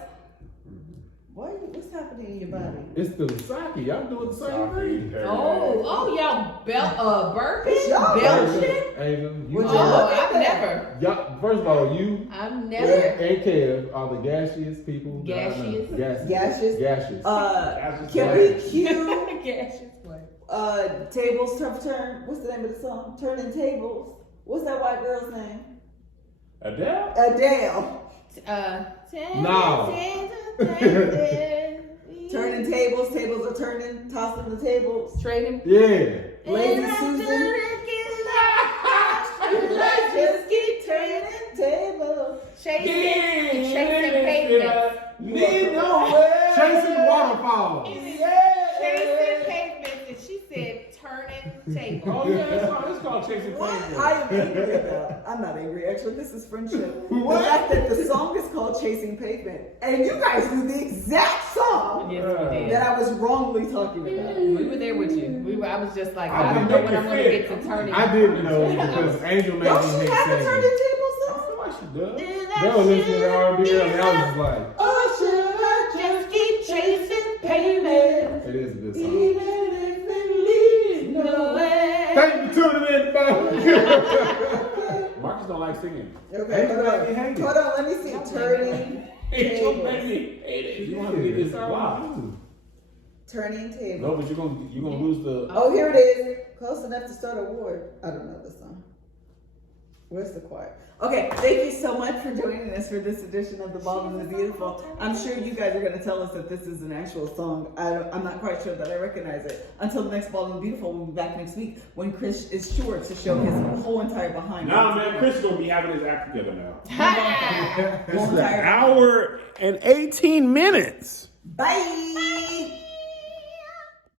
What's happening in your body? It's the sake. I'm doing the same thing. Oh, y'all burping? It's y'all Belching? Angel, you Would you Oh, look at I've that? never. y'all, first of all, you I've Yeah. never. and Kev are the gaseous people. that I know. Gaseous? Gaseous. Gaseous? Gaseous. Can we cue Gaseous what? Tables Tough Turn? What's the name of the song? Turning Tables. What's that white girl's name? Adele? Adele. No. Turning tables, tables are turning, tossing the tables. Trading. Yeah. Lazy Susan. Let's just keep turning tables. Chasing pavement. Need no way. Chasing waterfalls. Chasing pavement. And she said turning tables. Oh yeah, it's called Chasing What Pavement. I am angry about. I'm not angry, actually. This is friendship. What? The fact that the song is called Chasing Pavement, and you guys knew the exact song Yes, we did. that I was wrongly talking about. We were there with you. I was just like, I I don't didn't know make when it I'm going to fit. get to turning. I didn't know because Angel made Don't me she hate have a saying turning it. table I song? feel like she does. They were listening to R&B and I was just like, Oh, should I just keep chasing pavement? it is a good song. Even if it leads nowhere. Thank you for tuning in, folks. Marcus don't like singing. Okay, hold Angel made me hate it. on. Hold on, let me see. Turning Hey, don't tables. make me hate it. You want to get this wow. Turning tables. No, but you're gonna lose the. Oh, here it is. Close enough to start a war. I don't know this song. Where's the choir? Okay, thank you so much for joining us for this edition of The Bald and the Beautiful. I'm sure you guys are going to tell us that this is an actual song. I'm not quite sure that I recognize it. Until the next Bald and the Beautiful, we'll be back next week when Chris is sure to show his whole entire behind. Nah, man, Chris is gonna be having his act together now. Whole entire Hour and 18 minutes. Bye.